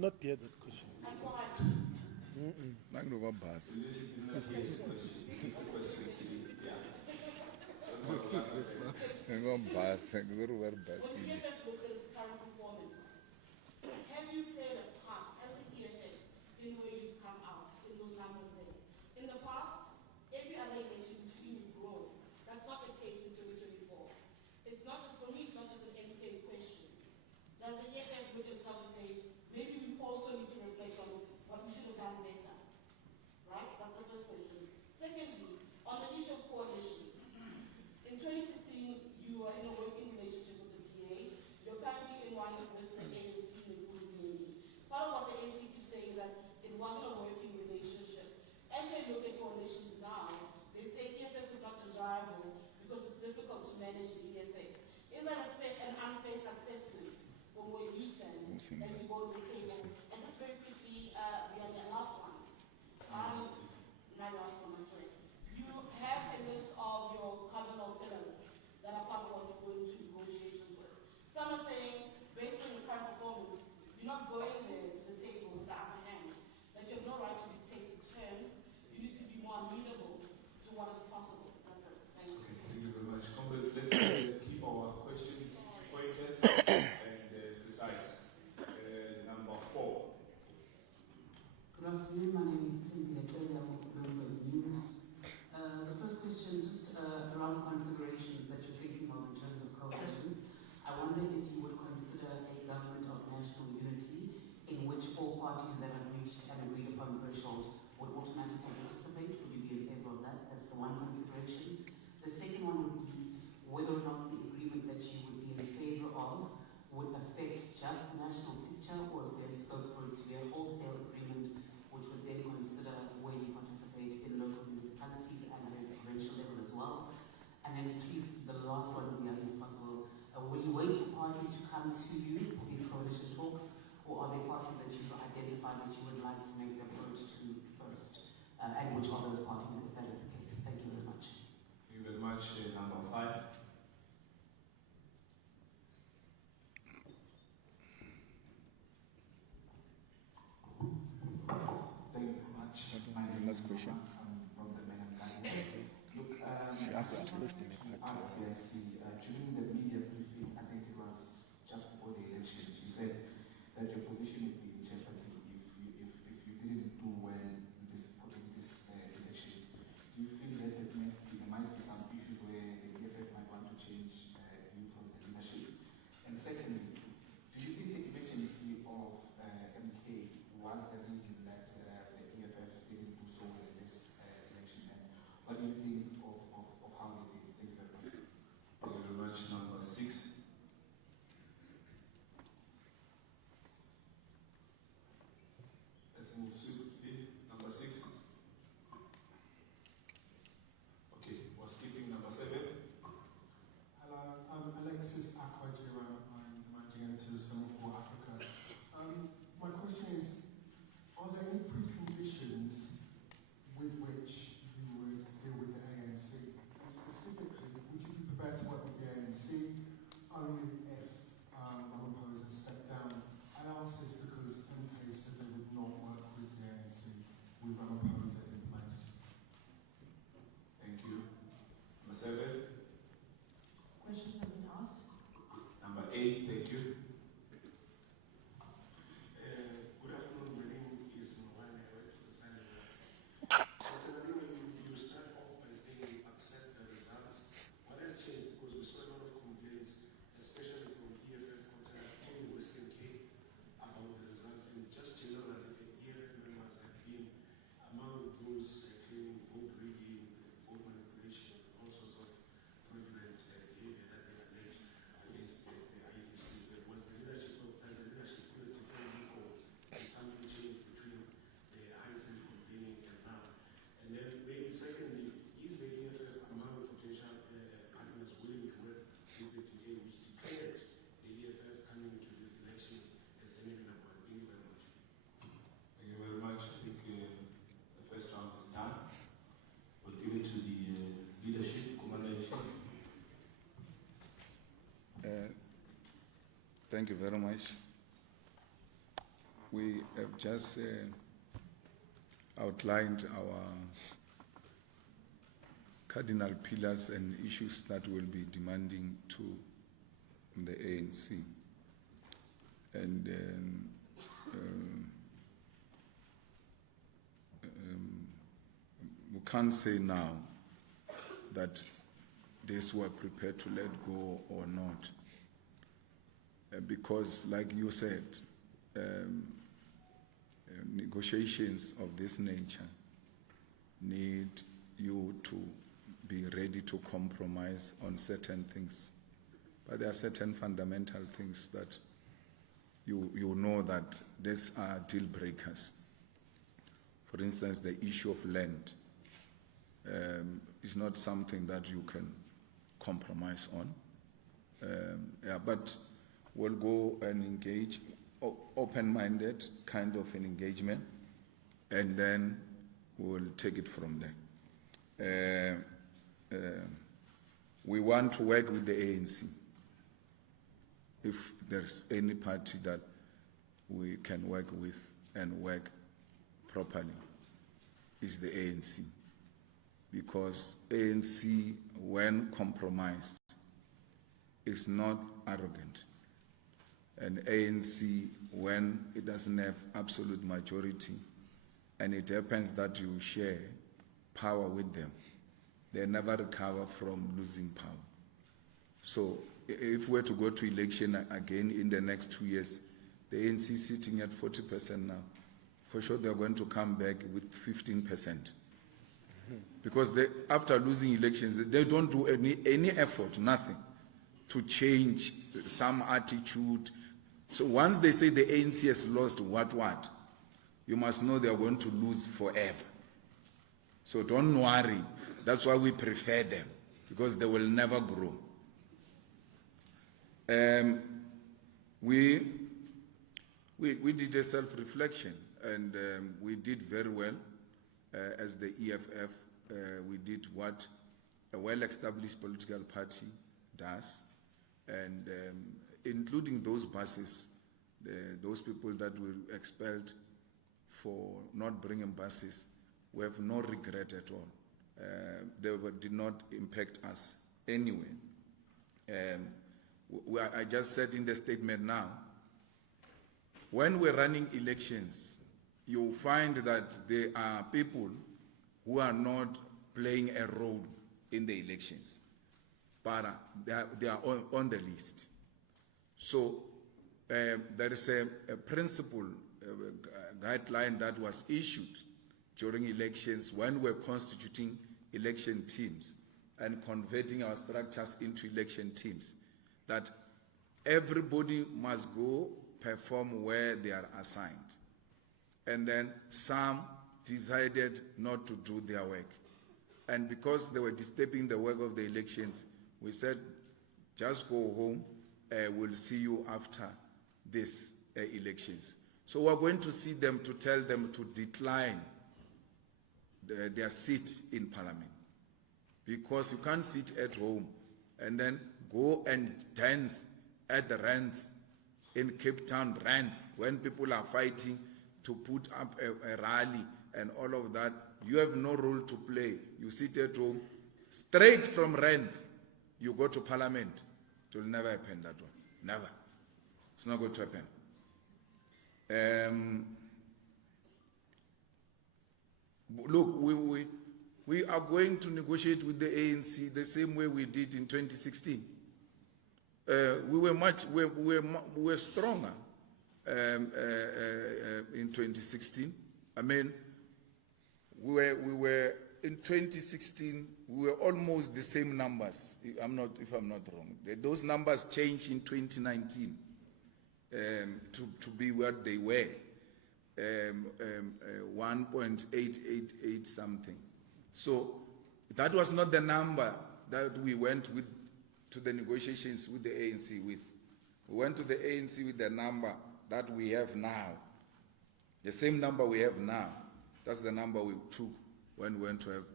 not hear that question. Not going to go bus. I'm going to bus. I'm going to wear bus. When the EFF looks at its current performance, have you played a part as the EFF in where you've come out in those numbers there? In the past, every other election you've seen you grow. That's not the case in 2024. It's not just, for me, it's not just an MK question. Does the EFF look at itself and say, maybe we also need to reflect on what we should have done better? Right? That's the first question. Secondly, on the issue of coalitions, in 2016, you were in a working relationship with the DA. You're currently in one with the ANC in the Guru. Part of what the ANC keeps saying is that it wasn't a working relationship. As they look at coalitions now, they say EFF is not desirable because it's difficult to manage the EFF. Is that an unfair assessment from where you stand as you go to the table? And just very quickly, the last one. My last one, I swear. You have a list of your cardinal pillars that are part of what you're going to negotiations with. Some are saying, based on your current performance, you're not going there to the table with the upper hand, that you have no right to dictate the terms. You need to be more amenable to what is possible. That's it. Thank you. Okay, thank you very much. Comrades, let's keep our questions pointed and precise. Number 4. Good afternoon, my name is Timbile Tele, I'm with Bloomberg News. The first question, just around configurations that you're thinking of in terms of coalitions. I wonder if you would consider a government of national unity in which all parties that have reached an agreed upon threshold would automatically participate. Would you be in favor of that? That's the one configuration. The second one would be whether or not the agreement that you would be in favor of would affect just the national picture, or if there's scope for it to be a wholesale agreement which would then consider where you participate in local municipalities and at a provincial level as well. And then please, the last one would be, if possible, will you wait for parties to come to you for these coalition talks, or are there parties that you've identified that you would like to make the approach to first? And which are those parties, if that is the case? Thank you very much. Thank you very much. Number 5. Thank you very much. My name is question. From the Megan Garden. Look, as I see, during the media briefing, I think it was just before the elections, you said that your position would be in jeopardy if you didn't do well in this elections. Do you feel that there might be some issues where the EFF might want to change you from the leadership? And secondly, do you think the emergency of MK was the reason that the EFF didn't do so well in this election? And what do you think of how they did? Thank you very much. Thank you very much. Number 6. Let's move swiftly. Number 6. Okay, we're skipping number 7. Hello, I'm Alexis Akwajira. I'm the managing editor of Singapore Africa. My question is, are there any preconditions with which you would deal with the ANC? And specifically, would you be prepared to work with the ANC only if Ramaphosa stepped down? I ask this because MK said they would not work with the ANC with Ramaphosa in place. Thank you. Number 7. Questions have been asked. Number 8. Thank you. Good afternoon. My name is Mawani. I work for the Senate. So, Senator, you start off by saying you accept the results. What has changed? Because we saw a lot of complaints, especially from EFF quarters in Western Cape, about the results, and just generally, the EFF members have been among those claiming vote rigging, vote manipulation, and all sorts of fraudulent behavior that they allege against the IEC. There was the leadership feel differently, or something changed between the heightened complaining and now. And then maybe secondly, is the EFF among potential partners willing to work with the DA, which declared the EFF coming into these elections as enemy number 1? Thank you very much. Thank you very much. I think the first round is done. We'll give it to the leadership, Commander-in-Chief. Thank you very much. we have just outlined our cardinal pillars and issues that we'll be demanding to the ANC. And we can't say now that this we're prepared to let go or not, because like you said, negotiations of this nature need you to be ready to compromise on certain things. But there are certain fundamental things that you know that these are deal breakers. For instance, the issue of land is not something that you can compromise on. But we'll go and engage, open-minded kind of an engagement, and then we'll take it from there. We want to work with the ANC. If there's any party that we can work with and work properly, is the ANC. Because ANC, when compromised, is not arrogant. And ANC, when it doesn't have absolute majority, and it happens that you share power with them, they never recover from losing power. So if we're to go to election again in the next 2 years, the ANC sitting at 40% now, for sure they're going to come back with 15%. Because after losing elections, they don't do any effort, nothing, to change some attitude. So once they say the ANC has lost what, you must know they are going to lose forever. So don't worry. That's why we prefer them, because they will never grow. We did a self-reflection, and we did very well as the EFF. We did what a well-established political party does, and including those buses, those people that were expelled for not bringing buses, we have no regret at all. They did not impact us anyway. I just said in the statement now, when we're running elections, you'll find that there are people who are not playing a role in the elections, but they are on the list. So there is a principle, a guideline that was issued during elections when we're constituting election teams and converting our structures into election teams, that everybody must go perform where they are assigned. And then some decided not to do their work. And because they were disturbing the work of the elections, we said, just go home, we'll see you after these elections. So we're going to see them to tell them to decline their seat in Parliament. Because you can't sit at home and then go and dance at the rants in Cape Town rants when people are fighting to put up a rally and all of that. You have no role to play. You sit at home, straight from rants, you go to Parliament. It will never happen, that one. Never. It's not going to happen. Look, we are going to negotiate with the ANC the same way we did in 2016. We were stronger in 2016. I mean, we were in 2016. We were almost the same numbers. If I'm not wrong, those numbers changed in 2019 to be what they were. 1.888 something. So that was not the number that we went with to the negotiations with the ANC with. We went to the ANC with the number that we have now. The same number we have now, that's the number we took when we went to have